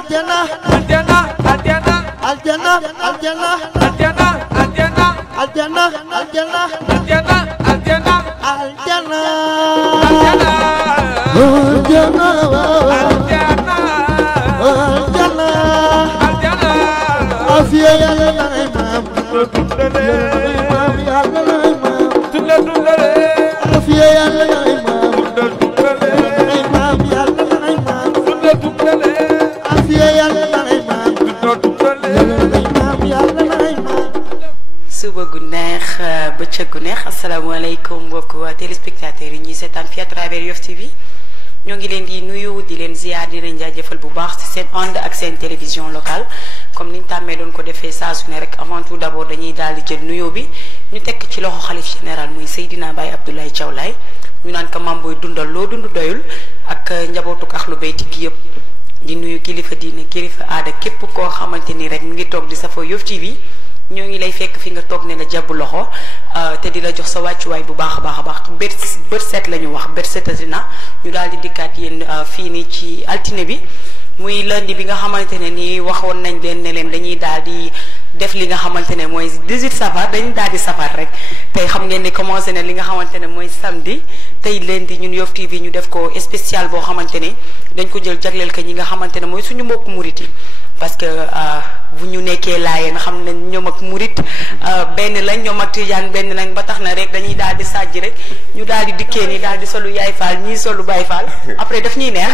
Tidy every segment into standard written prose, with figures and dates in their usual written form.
aljana aljana aljana aljana aljana aljana aljana aljana aljana aljana aljana aljana aljana aljana aljana aljana aljana afiya yàlla na imam dundale imam yàlla na imam dundale afiya yàlla na imam dundale imam yàlla na imam dundale afiya yàlla na imam dundale imam yàlla na imam suba gu neex bëccëg gu neex asalaamaaleykum mbokk téléspectateurs yi ñuy seetaan fii à travers Yoff TV ñoo ngi leen di nuyu di leen ziar di leen jaajëfal bu baax ci seen ànd ak seen télévision locale comme niñ tàmmee doon ko defee saa su ne rek avant tout d'abord dañuy daal di jël nuyoo bi ñu tekk ci loxo xalif général muy Seydina Baye Abdoulaye Thiaw Laye ñu naan ko maam booy dundal loo dund doyul ak njabootuk Ahlu Bayti gi yëpp di nuyu kilifa diine kilifa aada képp koo xamante ni rek mu ngi toog di safoo Yoff TV ñoo ngi lay fekk fi nga toog ne la jàpp loxo te di la jox sa wàccuwaay bu baax a baax bët set la ñu wax bët setati na ñu daal di dikkaat yéen fii nii ci altine bi muy lundi bi nga xamante ne nii waxoon nañ leen ne leen dañuy daal di def li nga xamante ne mooy 18 safar dañuy daal di safar rek tey xam ngeen ni commencé na li nga xamante ne mooy samedi tey lundi ñun Yoff TV ñu def ko spécial boo xamante ne dañ ko jël jagleel ko ñi nga xamante ne mooy suñu mbokku murit yi parce que bu ñu nekkee laayeen xam ne ñoom ak murit benn lañ ñoom ak tijaan benn lañ ba tax na rek dañuy daal di sàjj rek ñu daal di dikkee ni daal di solu yaay faal ñii solu baay faal après daf ñuy neex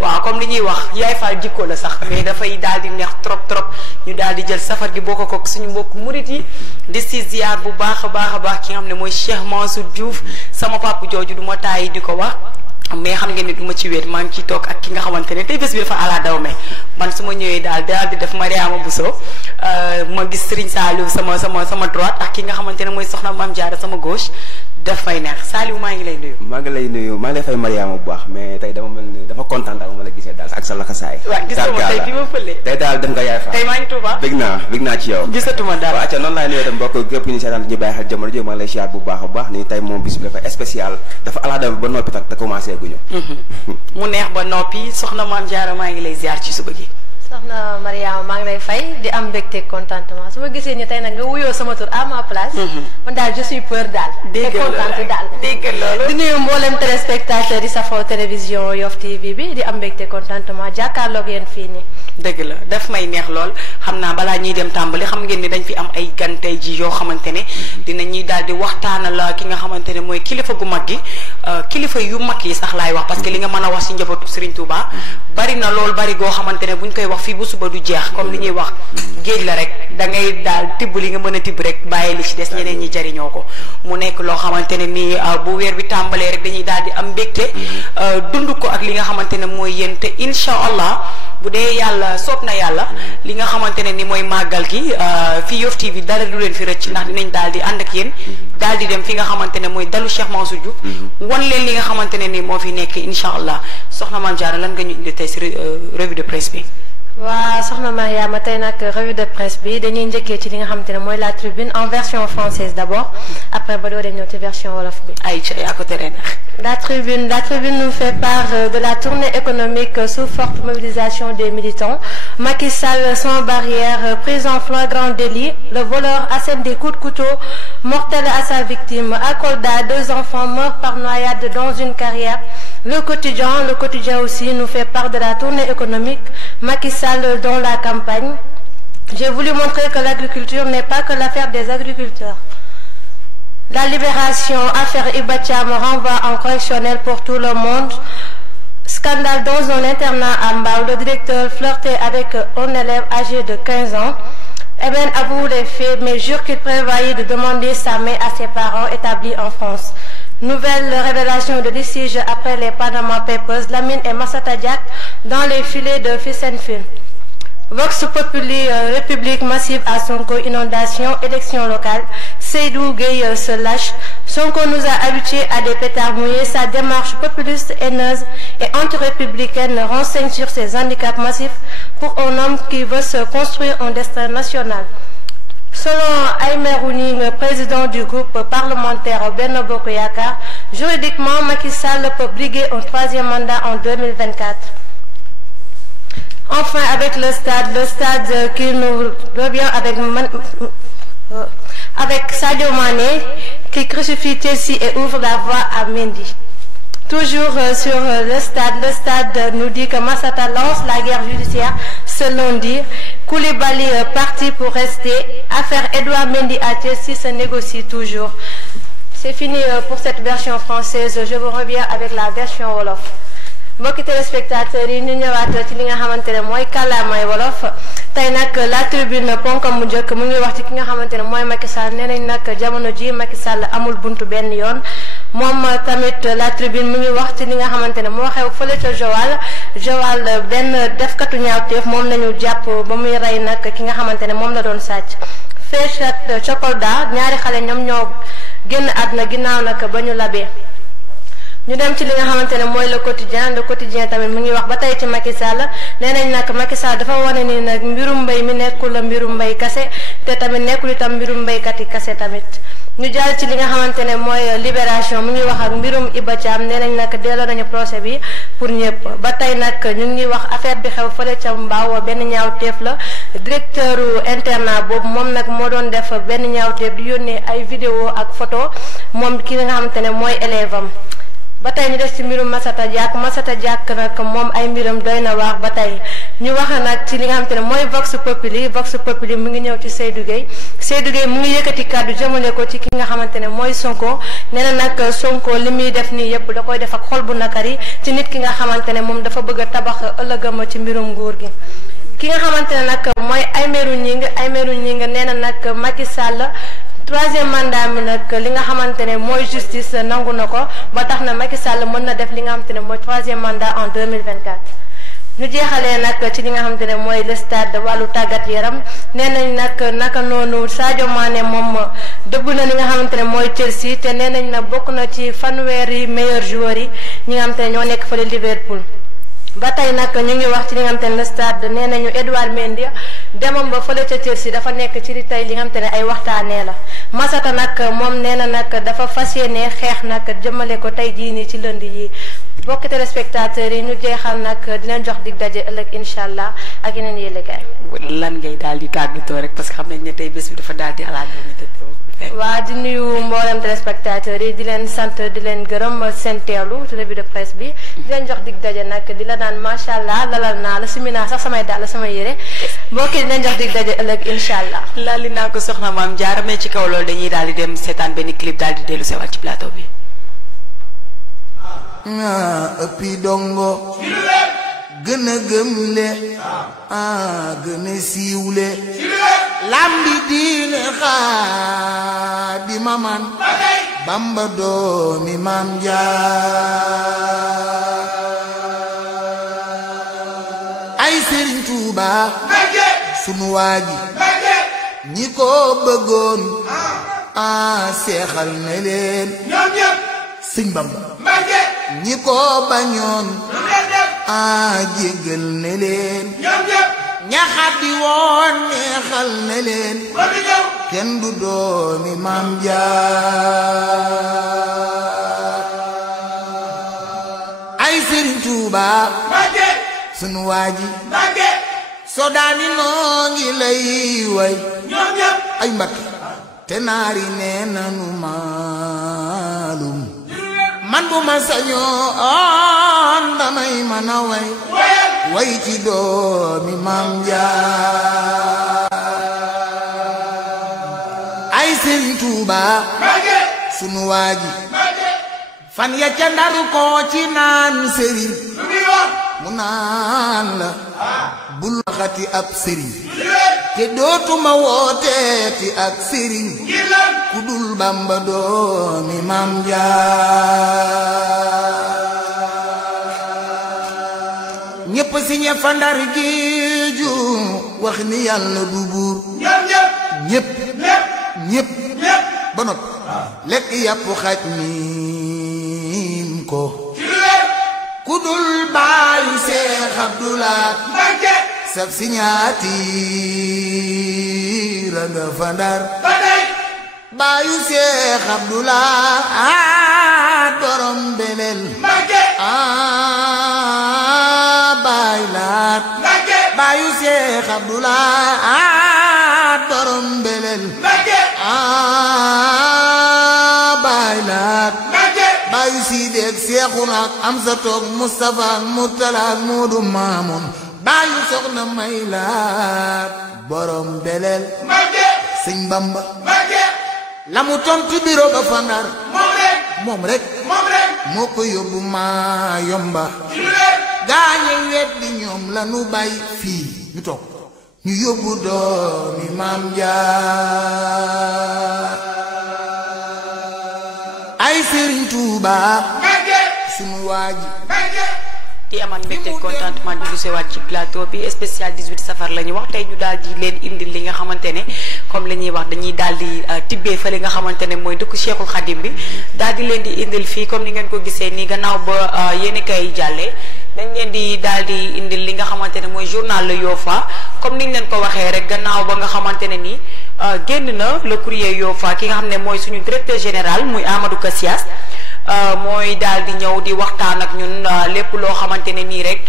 waaw comme li ñuy wax yaay faal jikko la sax mais dafay daal di neex trop trop ñu daal di jël safar gi bokk ko suñu mbokk murit yi di si ziar bu baax a baax ki nga xam ne mooy Cheikh Mansour Diouf sama papa jooju du ma tàyyi di ko wax mais xam ngeen ni du ma ci wéet maa ngi ciy toog ak ki nga xamante ne tey bés bi dafa ala daw me man su ma ñëwee daal di def Mariama Bousso ma gis Serigne Saliou sama droite ak ki nga xamante ne mooy soxna Mame Diarra sama gauche daf may neex Saliou maa ngi lay nuyu. maa ngi lay fay Mariama bu baax mais tey dama mel ni dafa kontaan daal ma la gisee daal ak sa laxasaay. waaw gisatuma tey bi ma fële. tey daal dem nga yaay fa. tey maa ngi Touba. bëgg naa ci yow. gisatuma daal waaw ca noonu laay nuyoo tam mbokk gépp ñu seetaan ñu bàyyi xel jamono ji maa ngi lay siyaar bu baax a baax ni tey moom bis bi dafa spécial dafa ala daw ba noppi tak te commencé guñu. mu neex ba noppi soxna Mame Diarra maa ngi lay ziar ci suba gi. soxna Mariama maa ngi lay fay di am mbégte contentement su ma gisee ni tey nag nga wuyoo sama tur à ma place. man daal je suis peur daal. dégg nga contente daal. dégg loolu. di nuyu mboolem téléspectateur yi safoo télévision Yoff TV bi di am mbégte contentement jàkkaarloog yéen fii nii. dëgg la daf may neex lool xam naa balaa ñuy dem tàmbali xam ngeen ni dañ fi am ay gan tey ji yoo xamante ne dinañuy daal di waxtaanal ki nga xamante ne mooy kilifa gu mag gi kilifa yu mag yi sax laay wax parce que li nga mën a wax si njabootu Serigne Touba bari na lool bari goo xamante ne buñ koy wax fii bu suba du jeex comme li ñuy wax géej la rek da ngay daal tibb li nga mën a tibb rek bàyyi li ci des ñeneen ñi jariñoo ko mu nekk loo xamante ne nii bu weer bi tàmbalee rek dañuy daal di am mbégte dund ko ak li nga xamante ne mooy yéen te incha allah bu dee yàlla soob na yàlla li nga xamante ne ni mooy màggal gi fii Yoff TV dara du leen fi rëcc ndax dinañ daal di ànd ak yéen daal di dem fi nga xamante ne mooy dalu Cheikh Mansour Diouf wan leen li nga xamante ne ni moo fi nekk incha allah soxna Mame Diarra lan nga ñu indi tey si revue de presse bi. waa soxna Mariama tey nag revue de presse bi dañuy njëkkee ci li nga xamante ne mooy la tribune en version française d'abord après ba dooree ñëw ci version wolof bi. ay ca yaa ko tere nag. La tribune nous fait part de la tournée économique sous forte mobilisation des militants. Macky Sall sans barrière, prise en flagrant délit. Le voleur assène des coups de couteau mortels à sa victime. À Kolda, 2 enfants morts par noyade dans une carrière. Le quotidien aussi nous fait part de la tournée économique. Macky Sall dans la campagne. J'ai voulu montrer que l'agriculture n'est pas que l'affaire des agriculteurs. La Libération, affaire Iba Thiam, renvoi en correctionnel pour tout le monde. Scandale dans un internat à Mbao. Le directeur flirtait avec un élève âgé de 15 ans. Eben avoue les faits mais jure qu'il prévoyait de demander sa main à ses parents établis en France. Nouvelle révélation de litige après les Panama Papers. Lamine et Massata Diack dans les filets de Fils and Film. Vox Populi, république massive à Sonko, inondation, élection locale. Seydou Gueye se lâche. Sonko nous a habitués à des pétards mouillés. Sa démarche populiste, haineuse et anti-républicaine renseigne sur ses handicaps massifs pour un homme qui veut se construire un destin national. Selon Aymerouni, le président du groupe parlementaire Benno Bokk Yakaar, juridiquement Macky Sall peut briguer un 3e mandat en 2024. Enfin, avec le stade qui nous revient avec Sadio Mané qui crucifie Chelsea et ouvre la voie à Mendy. Toujours sur le stade nous dit que Massata lance la guerre judiciaire ce lundi. Koulibaly parti pour rester. Affaire Edouard Mendy à Chelsea se négocie toujours. C'est fini pour cette version française. Je vous reviens avec la version wolof. Mbokki téléspectateurs yi ñu ñëwaat ci li nga xamante ne mooy kàllaamay wolof tey nag la tribune ponkam mu njëkk mu ngi wax ci ki nga xamante ne mooy Macky Sall nee nañ nag jamono ji Macky Sall amul buntu benn yoon moom tamit la tribune mu ngi wax ci li nga xamante ne moo xew fële ca Joal benn defkatu ñaawteef moom lañu jàpp ba muy rey nag ki nga xamante ne moom la doon sàcc Feshat Cokolda ñaari xale ñoom ñoo génn àdduna ginnaaw nag ba ñu labee ñu dem ci li nga xamante ne mooy le quotidien tamit mu ngi wax ba tey ci Macky Sall nee nañ nag Macky Sall dafa wane ni nag mbirum mbay mi nekkul la mbirum mbay kase te tamit nekkul itam mbirum mbaykat yi kase tamit ñu jàll ci li nga xamante ne mooy libération mu ngi wax ak mbirum Iba Thiam nee nañ nag delloo nañu procès bi pour ñëpp ba tey nag ñu ngi wax affaire bi xew fële ca Mbaaw benn ñaawteef la directeur internat boobu moom nag moo doon def benn ñaawteef di yónnee ay vidéo ak photo moom ki nga xamante ne mooy élève am ba tey ñu des ci mbirum Massata Diack nag moom ay mbiram doy na waax ba tey ñu wax nag ci li nga xamante ne mooy Vox Populi mu ngi ñëw ci Seydou Gueye mu ngi yëkkati kàddu jëmale ko ci ki nga xamante ne mooy Sonko nee na nag Sonko li muy def nii yëpp da koy def ak xol bu nakari ci nit ki nga xamante ne moom dafa bëgg a tabax ëllëgam ci mbirum nguur gi ki nga xamante ne nag mooy Aymerou Gningue nee na nag Macky Sall troisième mandat mi nag li nga xamante ne mooy justice nangu na ko ba tax na Macky Sall mën na def li nga xamante ne mooy troisième mandat en 2024. ñu jeexalee nag ci li nga xamante ne mooy le stade wàllu tàggat yaram nee nañ nag naka noonu Sadio Mané moom dëbb na li nga xamante ne mooy Chelsea te nee nañ nag bokk na ci fanweeri meilleurs joueurs yi ñi nga xamante ne ñoo nekk fële Liverpool. ba tey nag ñu ngi wax ci li nga xamante ne le stade nee nañu Edouard Mendy demam ba fële ca Chelsea dafa nekk ci li tey li nga xamante ne ay waxtaanee la Massata nag moom nee na nag dafa fas yéene xeex nag jëmale ko tey jii nii ci lënd yi bokk téléspectateurs yi ñu jeexal nag dinañ jox dig daje ëllëg incha allah ak yeneen yéelekaay. lan ngay daal di tàggatoo rek parce que xam nañ ne tey bés bi dafa daal di alaat waa di nuyu mboolem téléspectateurs yi di leen sant di leen gërëm seen teewlu revue de presse bi di leen jox dig daje nag di la naan macha allah lalal naa la simi naa sax samay daal samay yére mbokk yi di leen jox dig daje ëllëg incha allah. laali naa ko soxna maam Diarra mais ci kaw loolu dañuy daal di dem seetaan benn clip daal di dellu sewaat ci plateau bi. ëppi dongo gën a gëmle gën a siiwle lambi diine Xaadimu man Bamba doomi Maam Jaara ay Sëriñ Tuuba sunu waaji ñi ko bëggoon seexal ne leen Sëñ Bamba ñi ko bañoon jéggal ne leen ñaxati woon neexal ne leen kenn du doomi Maam Jaar ay Sëriñ Tuuba sunu waaji sodaani noo ngi lay way ay Mbakke te naari nee nanu maalum man bu ma sañoon damay mën a way ci doomi Maam Jaara ay Sëriñ Tuuba sunu waaji fan ya ca Ndaru ko ci naan sëriñ mu naan la bul waxati ab sëriñ te dootuma wooteeti ak sëriñ ku dul Bamba doomi Maam Jaara ñépp si ñe fa Ndar géeju wax ni Yàlla du buur ñépp ba noppi lekk yàpp xaj miim ko ku dul baayu Seex Abdulaat sab si ñaatiira nga fa Ndar baayu Seex Abdulaat borom belel baay laat Abdoulaat borom belel baay laat baay Siidi ak Seexuna ak Amsa toog Mustafa ak Murtala ak Moodu Maamun baay soxna May laat borom belel Sëñ Bamba la mu tontu biro ba fa Ndar moom rek moo ko yóbbu maa yomba gaañe wet di ñoom la nu bay fii ñu toog ñu yóbbu doomi maam Jaar ay Sëriñ Tuuba sunu waaji di amaan mbégte contentement di gisewaat ci plateau bi spécial 18 safar la ñuy wax tey ñu daal di leen indil li nga xamante ne comme la ñuy wax dañuy daal di tibbee fa li nga xamante ne mooy dëkk Cheikhul Khadim bi daal di leen di indil fii comme ni ngeen ko gisee nii gannaaw ba yéen kay jàllee dañ leen di daal di indil li nga xamante ne mooy journal Le Yofa comme niñ leen ko waxee rek gannaaw ba nga xamante ne nii génn na le courrier Yofa ki nga xam ne mooy suñu directeur général muy Amadou Kassias mooy daal di ñëw di waxtaan ak ñun lépp loo xamante ne nii rek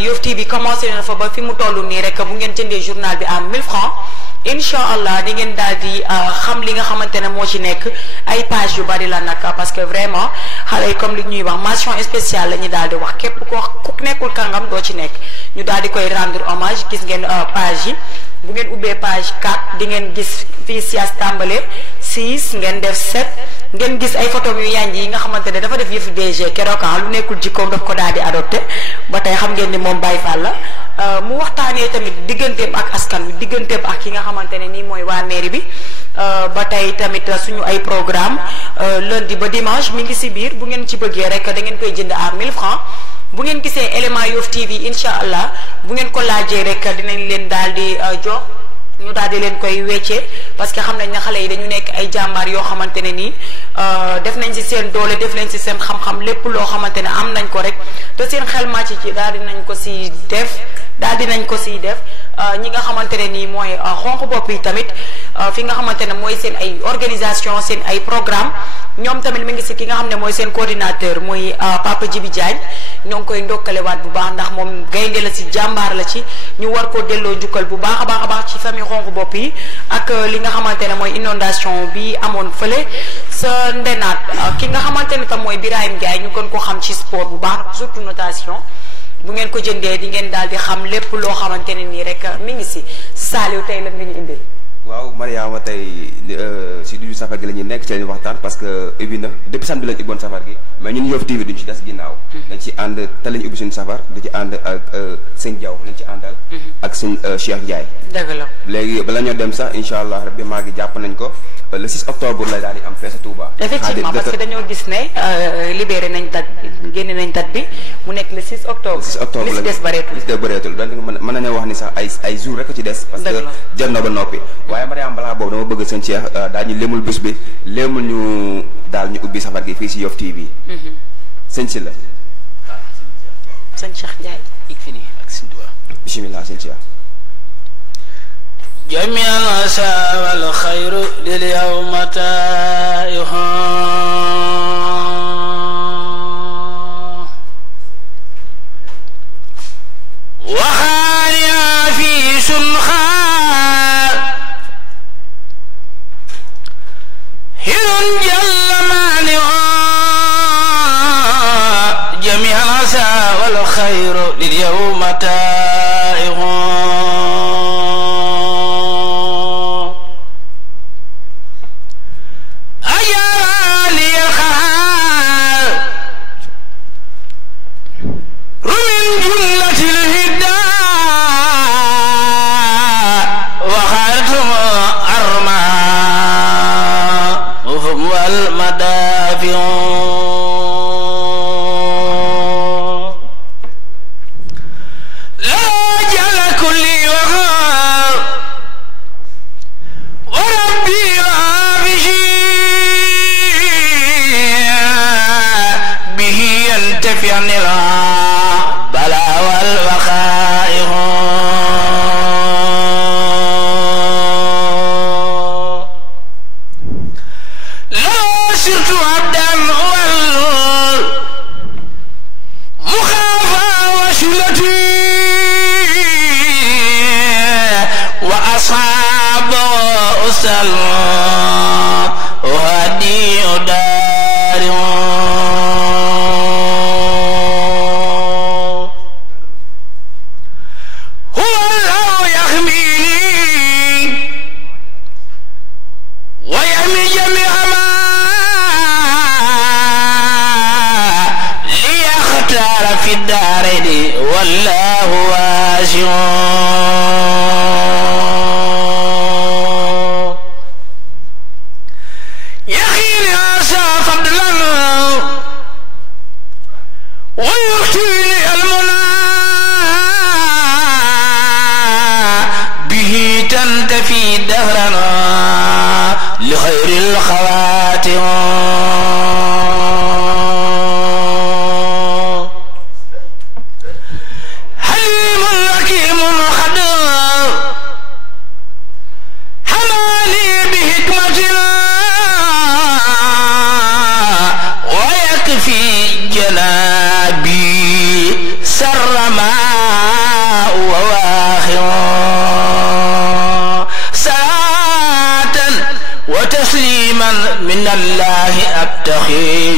Yoff TV commencé na fa ba fi mu toll nii rek bu ngeen jëndee journal bi à 1000 francs incha allah di ngeen daal di xam li nga xamante ne moo ci nekk ay page yu bari la nag parce que vraiment xale yi comme li ñuy wax mention spéciale la ñu daal di wax képp ku nekkul kàngam doo ci nekk ñu daal di koy rendre hommage gis ngeen page yi bu ngeen ubbee page 4 di ngeen gis fii Sias tàmbale 6 ngeen def 7 ngeen gis ay photo yu yanj yi nga xamante ne dafa def yëfu DG keroog lu nekkul jikkoom daf ko daal di adopté ba tey xam ngeen ni moom Baye Fall la mu waxtaanee tamit digganteem ak askan wi digganteem ak ki nga xamante ne nii mooy waa mairie bi ba tey tamit suñu ay programme lundi ba dimanche mi ngi si biir bu ngeen ci bëggee rek da ngeen koy jënd à 1000 francs bu ngeen gisee élément Yoff TV incha allah bu ngeen ko laajee rek dinañ leen daal di jox ñu daal di leen koy weccee parce que xam nañ ne xale yi dañu nekk ay jàmbaar yoo xamante ne nii def nañ ci seen doole def nañ ci seen xam-xam lépp loo xamante ne am nañ ko rek te seen xel màcc ci daal di nañ ko si def ñi nga xamante ne nii mooy xonq bopp yi tamit fi nga xamante ne mooy seen ay organisation seen ay programme ñoom tamit mi ngi si ki nga xam ne mooy seen coordinateur muy Papa Djibi Diagne ñoo ngi koy ndokkalewaat bu baax ndax moom gaynde la si jàmbaar la ci ñu war koo delloo njukkal bu baax a baax ci famille xonq bopp yi ak li nga xamante ne mooy inondation bi amoon fële sa ndenaat ki nga xamante ne tam mooy Birahim Ndiaye ñu gën ko xam ci sport bu baax surtout notation bu ngeen ko jëndee di ngeen daal di xam lépp loo xamante ne nii rek mi ngi si Saliou tey lan nga ñu indil. waaw Mariama tey si 18 safar gi la ñuy nekk ci lañu waxtaan parce que ubbi na depuis samedi lañu ubboon safar gi mais ñun Yoff TV duñ ci des ginnaaw. dañ ci ànd te lañu ubbi suñu safar da ci ànd ak sëñ Diaw lañ ci àndal. ak sëñ Cheikh Ndiaye. dëgg la léegi bala ñoo dem sax incha allah rabbi maa ngi jàpp nañ ko le 6 octobre lay daal di am fee sa Touba. effectivement parce que dañoo gis ne libéré nañ date génne nañ date bi mu nekk le 6 octobre. 6 octobre li si des bëreetul. li si des bëreetul donc mën nañoo wax ni sax ay jours rek ci des. parce que jot na ba noppi. waaye Mariama balaa boobu dama bëgg sëñ Cheikh daañu lémul bés bi lémul ñu daal ñu ubbi safar gi fii si Yoff TV. sëñ si la. sëñ Cheikh Ndiaye. ik fi nii ak sëñ Tuubaa. bisimilah sëñ Cheikh. جميع العسى والخير لليوم تائه وخانع في سنخار هر جل مانع جميع العسى والخير لليوم تائه وأصحابه أسلم وهدي دار هو الله يحميني ويحمي جميع ما ليختار في الدارين والله واسع يخيل عسى فضلا ويختي المنى به تنتفي دهرنا لخير الخواتم حليم حكيم خدر حمالي بحكمة ويكفي جنابي سر ما وواخر صلاة وتسليما من الله أبتغي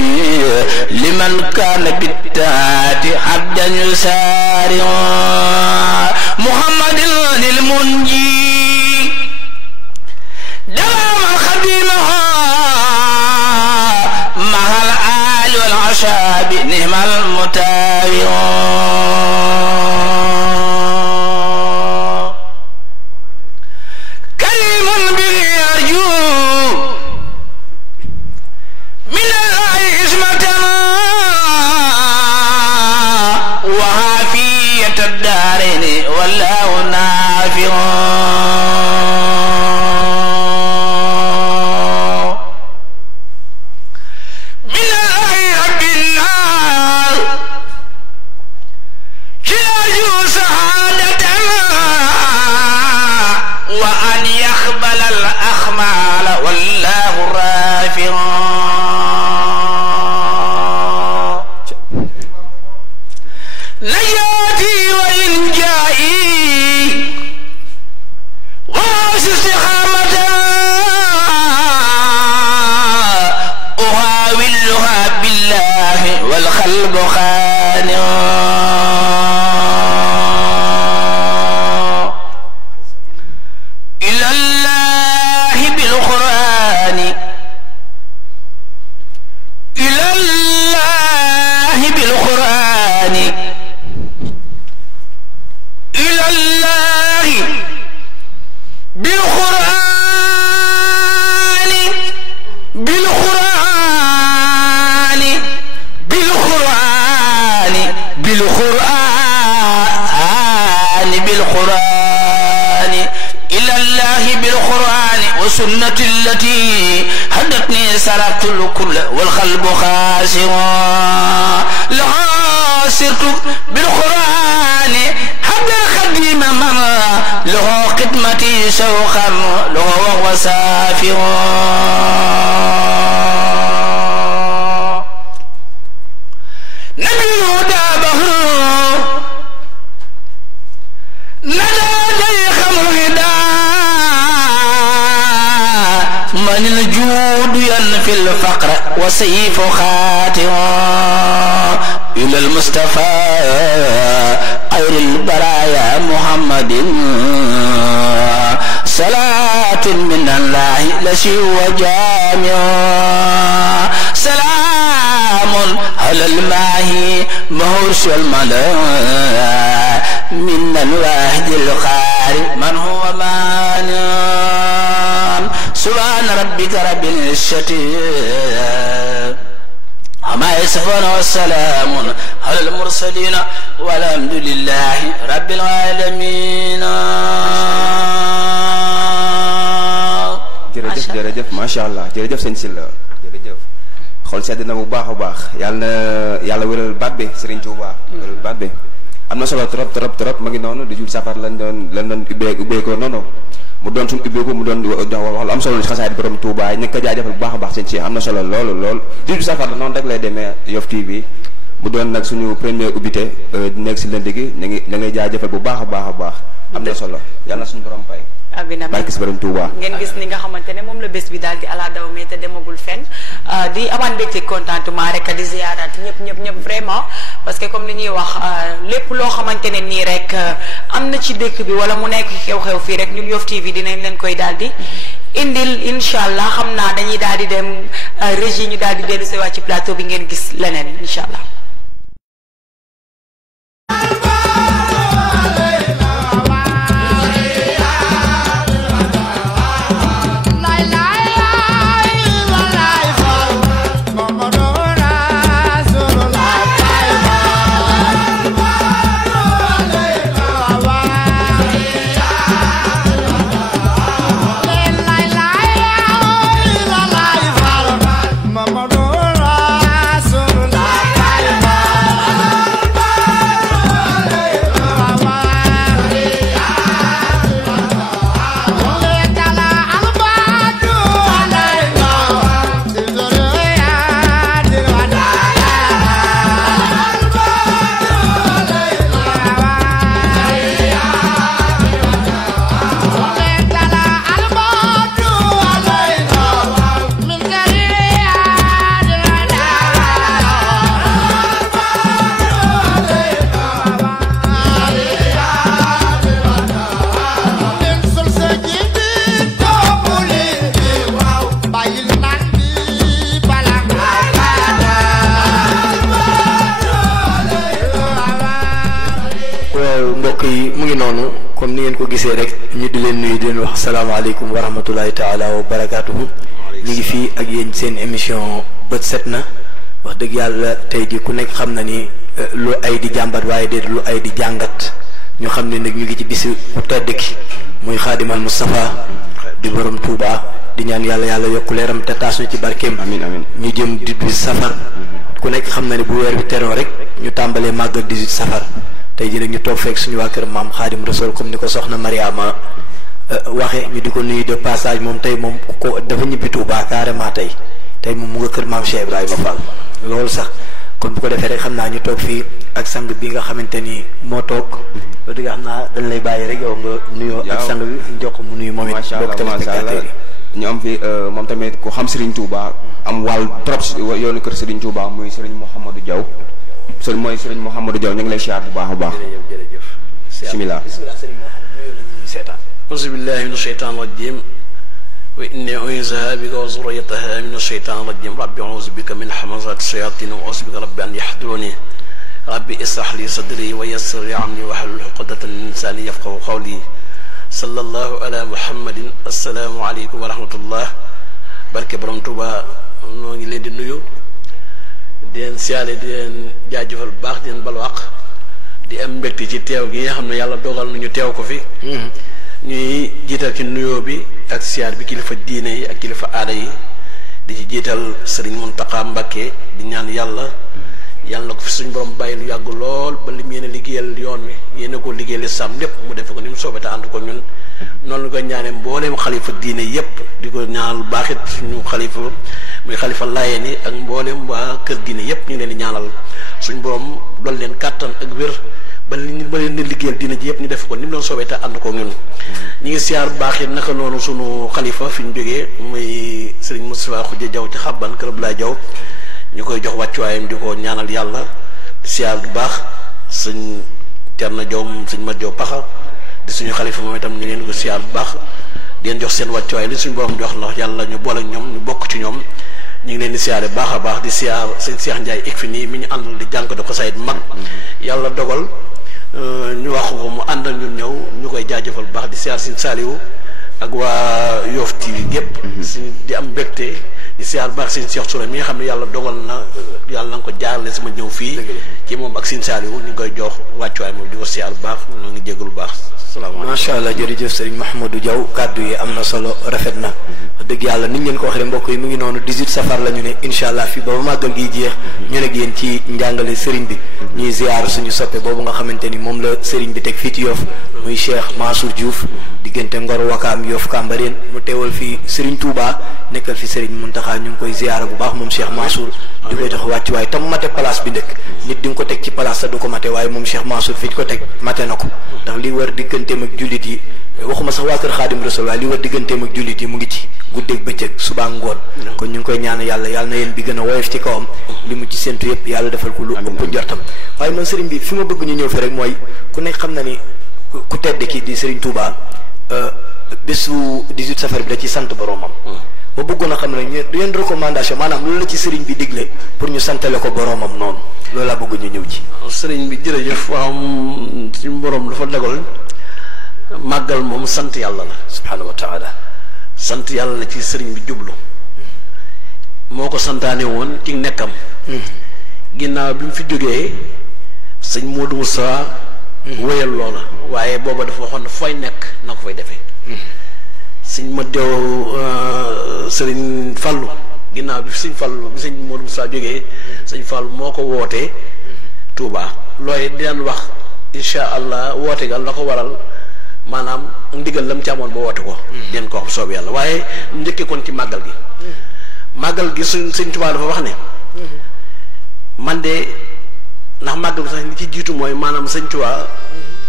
لمن كان بالتات عبدا يسارع محمد للمنجي دوام خديمه مع الآل والعشاب نهم المتابع كريم به يرجو من الله اسمتنا وعافية الدارين والله نافع من الله رب النار يرجو سعادتنا وأن يقبل الأخمال والله رافع نجاتي وإنجائي وعاش استقامة أهاولها بالله والقلب خانع إلى الله بالقرآن إلى الله بالقرآن إلى الله بالقرآن بالقرآن بالقرآن بالقرآن بالقرآن إلى الله بالقرآن وسنة التي هدتني سرقت الكل والقلب خاسرا لها سرت بالقرآن حتى خديم من له خدمتي شوقا له وهو سافر نبي الهدى بهر ندى شيخ الهدى من الجود ينفي الفقر وسيف خاتم إلى المصطفى خير البرايا محمد صلاة من الله لشي وجامع سلام على الماهي مهوش الملا من الواحد القارئ من هو مانع سبحان ربك رب العزة عما يصفون والسلام على المرسلين والحمد لله رب العالمين. jërëjëf macha allah jërëjëf sëñ Sylla jërëjëf xol sedd na bu baax a baax yàlla na yàlla wéral baat bi Serigne Touba wéral baat bi am na solo trop trop trop ma ngi noonu di jul safar lañ doon ubbeekoo noonu mu doon suñu ubbeeku mu doon wax lu am solo ci xasaayid borom Touba yi nekk ko jaajëfal bu baax a baax sëñ Sy am na solo lool di jul safar la noonu rek lay demee Yoff TV mu doon nag suñu premier ubbite di nekk si lënd gi da ngay jaajëfal bu baax a baax am na solo yàlla na suñu borom fay Amina barke si borom Touba. ngeen gis ni nga xamante ne moom la bés bi daal di ala daw mais te demagul fenn di amaan mbégte contentement rek di ziyaaraat ñëpp vraiment parce que comme li ñuy wax lépp loo xamante ne nii rek am na ci dëkk bi wala mu nekk xew-xew fii rek ñun Yoff TV dinañ leen koy daal di indil incha allah xam naa dañuy daal di dem régie ñu daal di dellu si waat ci plateau bi ngeen gis leneen incha allah. comme ni ngeen ko gisee rek ñu di leen nuyu di leen wax asalaamaaleykum wa rahmatulahi taala wa barakaatuhu. ñu ngi fii ak yéen seen émission bët set na wax dëgg yàlla tey ji ku nekk xam na ni lu ay di jàmbat waaye déet lu ay di jàngat ñu xam ne nag ñu ngi ci bisi ku tedd ki muy xaadimal Mustafa di borom Touba di ñaan yàlla yokku leeram te taas ñu ci barkeem. amiin amiin ñu jëm 18 safar ku nekk xam na ne bu weer bi teroo rek ñu tàmbalee màggal 18 safar. tey jii nag ñu toog fekk suñu waa kër maam Xaadim Rasul comme ni ko soxna Mariama waxe ñu di ko nuyu de passage moom tey moom ko dafa ñibbi Touba carrément tey moom mu nga kër maam Cheikh Ibrahima Fall loolu sax kon bu ko defee rek xam naa ñu toog fii ak sang bi nga xamante ni moo toog loolu di nga xam naa dañ lay bàyyi rek yow nga nuyoo ak sang bi jox ko mu nuyu moom it bokk téléspectateurs yi ñu am fi moom tamit ku xam Serigne Touba am wàll trop yoonu kër Serigne Touba muy Serigne Mouhamadou Diaw Serigne Mouhamadou Diaw ñu ngi lay siyaar bu baax a baax. jërëjëf bismillah Serigne Mouhamadou seetaan auzu billahi min asheytaan rajim wa inni u'iizuha bika wa zurriyataha min asheytaan rajim rabbi a'uuzu bika min hamazati shayatin wa a'uuzu bika rabbi an yahduruni rabbi israh li sadri wa yassir li amri wahlul uqdatan min lisani yafqahu qawli sallallahu ala muhammadin assalaamu aleykum wa rahmatullah barke borom Tuuba noo ngi leen di nuyu di leen siyaare di leen jaajëfal bu baax di leen balwaq di am mbégte ci teew gi nga xam ne yàlla dogal nañu teew ko fi ñuy jiital ci nuyoo bi ak siyaar bi kilifa diine yi ak kilifa aada yi di ci jiital Serigne Mountakha Mbacké di ñaan yàlla na ko fi suñu borom bàyyi lu yàgg lool ba lim yéen a liggéeyal yoon wi yéen a ko liggéeyal lislaam lépp mu defe ko ni mu soobee te ànd ko ñun noonu la ko ñaanee mbooleem xalifa diine yépp di ko ñaanal baaxit suñu xalifa muy xalifa Laayeen yi ak mbooleem waa kër diine yépp ñu leen di ñaanal suñu borom dool leen kàttan ak wér ba leen di liggéeyal diine ji yépp ñu def ko ni mu doon soobee te ànd ko ñun ñi ngi siyaar baaxit naka noonu suñu xalifa fi ñu jógee muy Serigne Moustapha Khoudia Diaw ci xabban kër Abdoulaye Diaw ñu koy jox wàccuwaayam di ko ñaanal yàlla siyaar bu baax sëñ Thierno Diaw sëñ Mat Diaw Paxa di suñu xalifa moom itam ñu leen ko siyaar bu baax di leen jox seen wàccuwaay li suñu borom jox la yàlla ñu boole ñoom ñu bokk ci ñoom ñu ngi leen di siyaare baax a baax di siyaar sëñ Cheikh Ndiaye ik fi nii mi ñu àndal di jànk di xasaayid mag yàlla dogal ñu wax ko mu ànd ak ñun ñëw ñu koy jaajëfal bu baax di siyaar sëñ Saliou ak waa Yoff TV gépp si di am mbégte di siyaar baax sëñ Cheikh Souré mi nga xam ne yàlla dogal na yàlla na ko jaarale sama ñëw fii ci moom ak sëñ Saliou ñu ngi koy jox wàccuwaay moom di ko siyaar bu baax ñoo ngi jégalu bu baax. salaamaaleykum macha allah jërëjëf Serigne Mouhamadou Diaw kàddu yi am na solo rafet na wax dëgg yàlla niñ leen ko waxee mbokk yi mu ngi noonu 18 safar la ñu ne incha allah fii ba màggal gi jeex ñu ne yéen ci njàngale Serigne bi ñuy ziar suñu soppe boobu nga xamante ni moom la Serigne bi teg fii ci Yoff muy Cheikh Mansour Diouf diggante Ngor Wakaam Yoff Kambareen mu teewal fii Serigne Touba nekkal fi Serigne Mountakha ñu ngi koy ziar bu baax moom Cheikh Mansour di ko jox wàcc waaye tam mate place bi ndëkk nit di nga ko teg ci place sa du ko mate waaye moom Cheikh Mansour fi ñu ko teg mate na ko ndax li wër diggante digganteem ak jullit yi waxuma sax waa kër Xaadim Rasul waaye li war digganteem ak jullit yi mu ngi ci guddeeg bëccëg suba ngoon kon ñu ngi koy ñaan yàlla na yéen bi gën a woyof ci kawam li mu ci séntu yëpp yàlla defal ko lu ëpp njortam waaye man sëriñ bi fi ma bëgg ñu ñëw fi rek mooy ku nekk xam na ni ku tedd ki di sëriñ Touba bésu 18 safar bi da ci sant boromam ma bëggoon a xam ne yéen recommandation maanaam loolu la ci sëriñ bi digle pour ñu santale ko boromam noonu loolu laa bëgg ñu ñëw ci. sëriñ bi jërëjëf waaw suñu borom dafa dogal màggal moom sant yàlla la subhaanahu wa taala sant yàlla la ci sëriñ bi jublu moo ko santaane woon ci nekkam ginnaaw bi mu fi jógee sëñ Modou Moussa wéyal loola waaye booba dafa waxoon fooy nekk na ko fay defee sëñ ma dew sëriñ Fallu ginnaaw bi sëñ Fallu bi sëñ Modou Moussa jógee sëñ Fallu moo ko wootee Touba looy dinañ wax insha allah woote gal la ko waral maanaam ndigal lam ci amoon ba woote ko den ko wax soob yàlla waaye njëkkee kon ci màggal gi sëñ Touba dafa wax ne man de ndax màggal gi sax li ci jiitu mooy maanaam sëñ Touba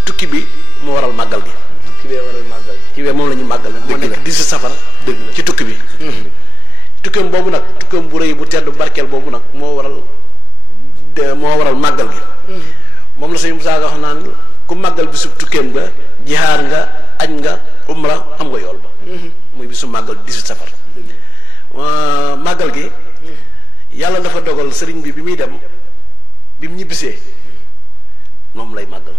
tukki bi moo waral màggal gi tukki bee waral màggal ci wee moom la ñu màggal moo nekk 18 safar ci tukki bi tukkeem boobu nag tukkeem bu rëy bu tedd barkeel boobu nag moo waral màggal gi moom la sëñ Musaa nga wax naan ku màggal bisu tukkeem nga jihaar nga aj nga umra am nga yool ba muy bisu màggal 18 safar màggal gi yàlla dafa dogal sëriñ bi muy dem bi mu ñibbisee moom lay màggal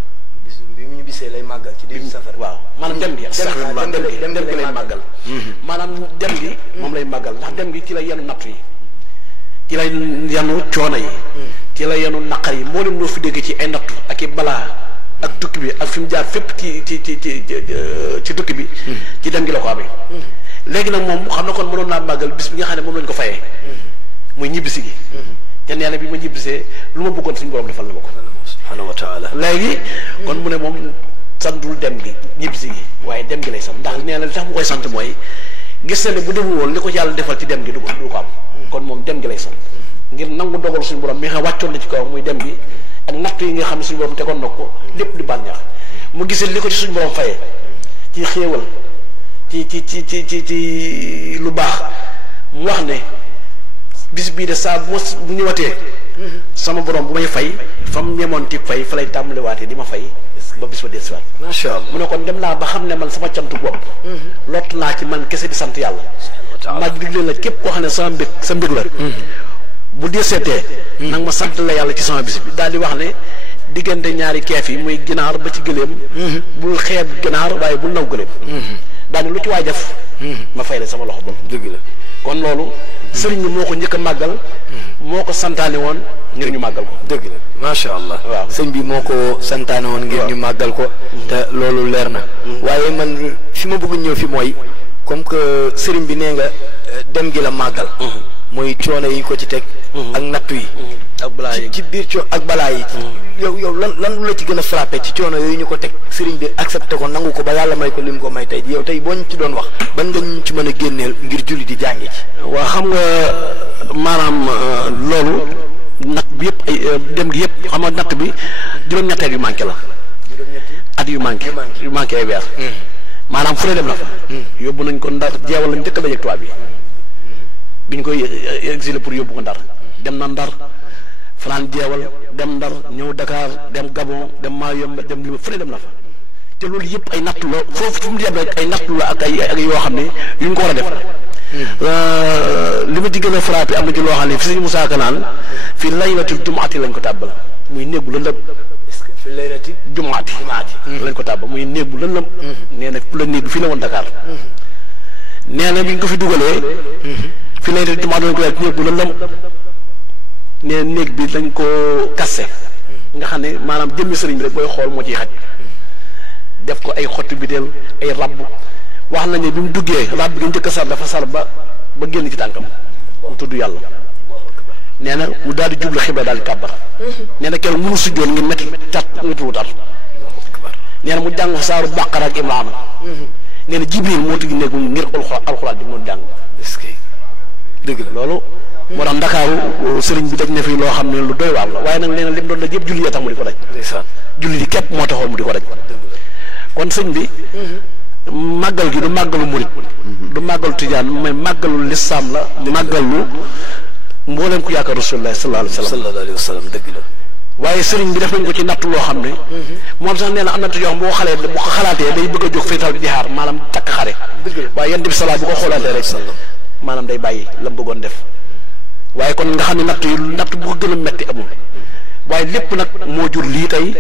bi mu ñibbisee lay màggal ci 18 safar waaw maanaam dem gi lay màggal maanaam dem gi moom lay màggal ndax dem gi ci la yenu nattu yi ci la yenu coono yi ci la yenu naqar yi moo leen loo fi dégg ci ay nattu ak i balaa ak tukki bi ak fi mu jaar fépp ci tukki bi ci dem gi la ko amee léegi nag moom xam na kon mënoon naa màggal bis bi nga xam ne moom lañ ko fayee muy ñibbisi gi te nee na bi ma ñibbisee lu ma bëggoon suñu borom defal na ma ko subhanahu wa taala léegi kon mu ne moom santul dem gi ñibbisi gi waaye dem gi lay sant ndax nee na li tax mu koy sant mooy gis na ne bu demul woon li ko yàlla defal ci dem gi du ko am kon moom dem gi lay sant ngir nangu dogal suñu borom mi nga xam wàccoon na ci kaw muy dem gi ak natt yi nga xam ne suñu borom tegoon na ko lépp di bànneex mu gisee li ko ci suñu borom fayee ci xéewal ci lu baax mu wax ne bis bii de saa bu ñëwatee sama borom bu may fay fa mu ñemoon ci fay fa lay tàmbaliwaatee di ma fay ba bis ba deesiwaat macha allah mu ne kon dem naa ba xam ne man sama cantu bopp lott naa ci man kese di sant yàlla ma digle la képp koo xam ne sama mbég sa mbég la bu deeseetee nag ma sant la yàlla ci sama bis bi daal di wax ne diggante ñaari keef yi muy ginaar ba ci gëléem bul xeeb ginaar waaye bul naw gëléem daane lu ci waay def ma fay la sama loxo bopp dëgg la kon loolu sëriñ bi moo ko njëkk a màggal moo ko santaane woon ngir ñu màggal ko dëgg la macha allah waaw sëñ bi moo ko santaane woon ngir ñu màggal ko te loolu leer na waaye man fi ma bëgg ñëw fi mooy comme que sëriñ bi nee nga dem gi la màggal mooy coono yi ko ci teg ak nattu yi ak balaa yi ci biir ak balaa yi yow lan la ci gën a frappé ci coono yooyu ñu ko teg sëriñ bi accepté ko nangu ko ba yàlla may ko lim ko may tey yow tey boo ñu ci doon wax ban nga ñu ci mën a génneel ngir julli di jàngi ci waa xam nga maanaam loolu natt bi yëpp ay dem gi yëpp xam nga natt bi juróom-ñetteel yu manqué la at yu manqué ay weer maanaam fu ne dem na fa yóbbu nañ ko Ndar jeewal lañ njëkk a dajeeg tubaab bi biñ koy exilé pour yóbbu ko Ndar dem na Ndar fanaan jeewal dem Ndar ñëw Dakar dem Gabon dem Mayombe dem Lima fu ne dem na fa te loolu yëpp ay nattu la foofu fu mu dem rek ay nattu la ak ay yoo xam ne yu ñu ko war a def li ma ci gën a frappé am na ci loo xam ne fi sëñ Moussa Ka naan fi laylatul jumaati lañ ko tàbbal muy néegu lëndëm fi laylati jumaati lañ ko tàbbal muy néegu lëndëm nee na la néeg bi fii la woon Dakar nee na bi ñu ko fi dugalee fi laylatul jumaati lañ ko yàlla néegu lëndëm nee néeg bi dañ ko kasse nga xam ne maanaam jëmmi sëriñ bi rek booy xool moo ciy xaj def ko ay xotti bideel ay rabb wax nañu bi mu duggee rabb gi njëkk a sar dafa sar ba génn ci tànkam mu tudd yàlla nee na mu daal di jublu xibla daal di kàbbar nee na keroog mënu sujjoon ngir métti wu tar nee na mu jàng fa saaru Baqara ak Imraan nee na Jibril moo tigi néegu ngir alxuraan bi mu jàng dëgg la loolu moo tax Ndakaaru sëriñ bi daj na fi loo xam ne lu doy waar la waaye nag nee na lim doon daj yëpp julli ya tax mu di ko daj julli di képp moo taxoon mu di ko daj kon sëñ bi màggal gi du màggalu murit du màggalu tijaan mais màggalu lislaam la màggalu mboolem ku yaakaar rasulullah sallallahu alayhi wa sallam dëgg la waaye sëriñ bi def nañ ko ci natt loo xam ne moom sax nee na am na yoo xam boo xalee bu ko xalaatee day bëgg a jóg féetal jihaar maanaam takk xare waaye yonent bi salaa bu ko xoolaatee rek maanaam day bàyyi la mu bëggoon def waaye kon nga xam ne natt bu ko gën a metti amul waaye lépp nag moo jur lii tey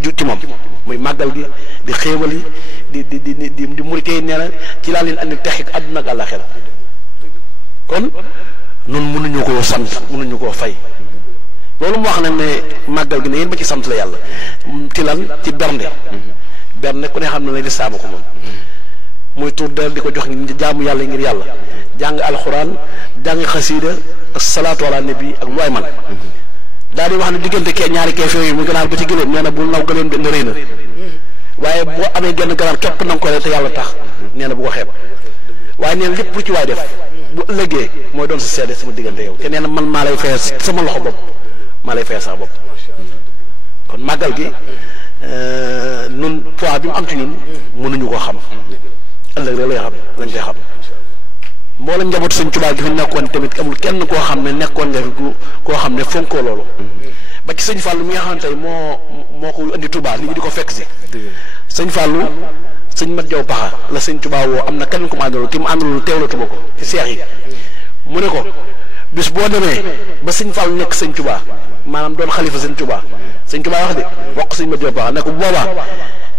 ju ci moom muy màggal gi di xéewal yi di murite yi nee na ci laa leen andi texi àdduna ak àllaaxira kon nun mënuñu koo sant mënuñu koo fay loolu moo wax nag ne màggal gi ne yéen ba ci sant la yàlla ci lan ci bernde ku ne xam ne lislaam ko moom muy tur del di ko jox jaamu yàlla ngir yàlla jàng alxuraan jàng xasiida ak salaatu ala nabi ak lu ay man daal di wax ne diggante kee ñaari keef yooyu mu ganaar ba ci gëléem nee na bul naw gëléem benn rëy na waaye boo amee genn ganaar képp na nga ko te yàlla tax nee na bu ko xeeb waaye nee na lépp lu ci waay def bu ëllëgee mooy doon sa seede sama diggante yow te nee na man maa lay fayal sama loxo bopp maa lay fayal sax bopp kon màggal gi nun poids bi mu am ci ñun mënuñu koo xam ëllëg rek lay xam lañ koy xam mboolem njabootu Sëñ Tuubaa gi fi nekkoon tamit amul kenn koo xam ne nekkoon nga fi koo xam ne fonkoo loolu ba ci sëñ Fallou mi nga xamante ne moo ko indi Touba nit ñi di ko fekk si sëñ Fallou sëñ Mat Jaw Paxa la Sëñ Tuubaa woo am na kenn ku mu àndaloon ki mu àndaloon teewlatu ba ko ci seex yi mu ne ko bis boo demee ba sëñ Fallou nekk Sëñ Tuubaa maanaam doon xalifa Sëñ Tuubaa Sëñ Tuubaa wax de wax ko sëñ Mat Jaw Paxa ne ko bu boobaa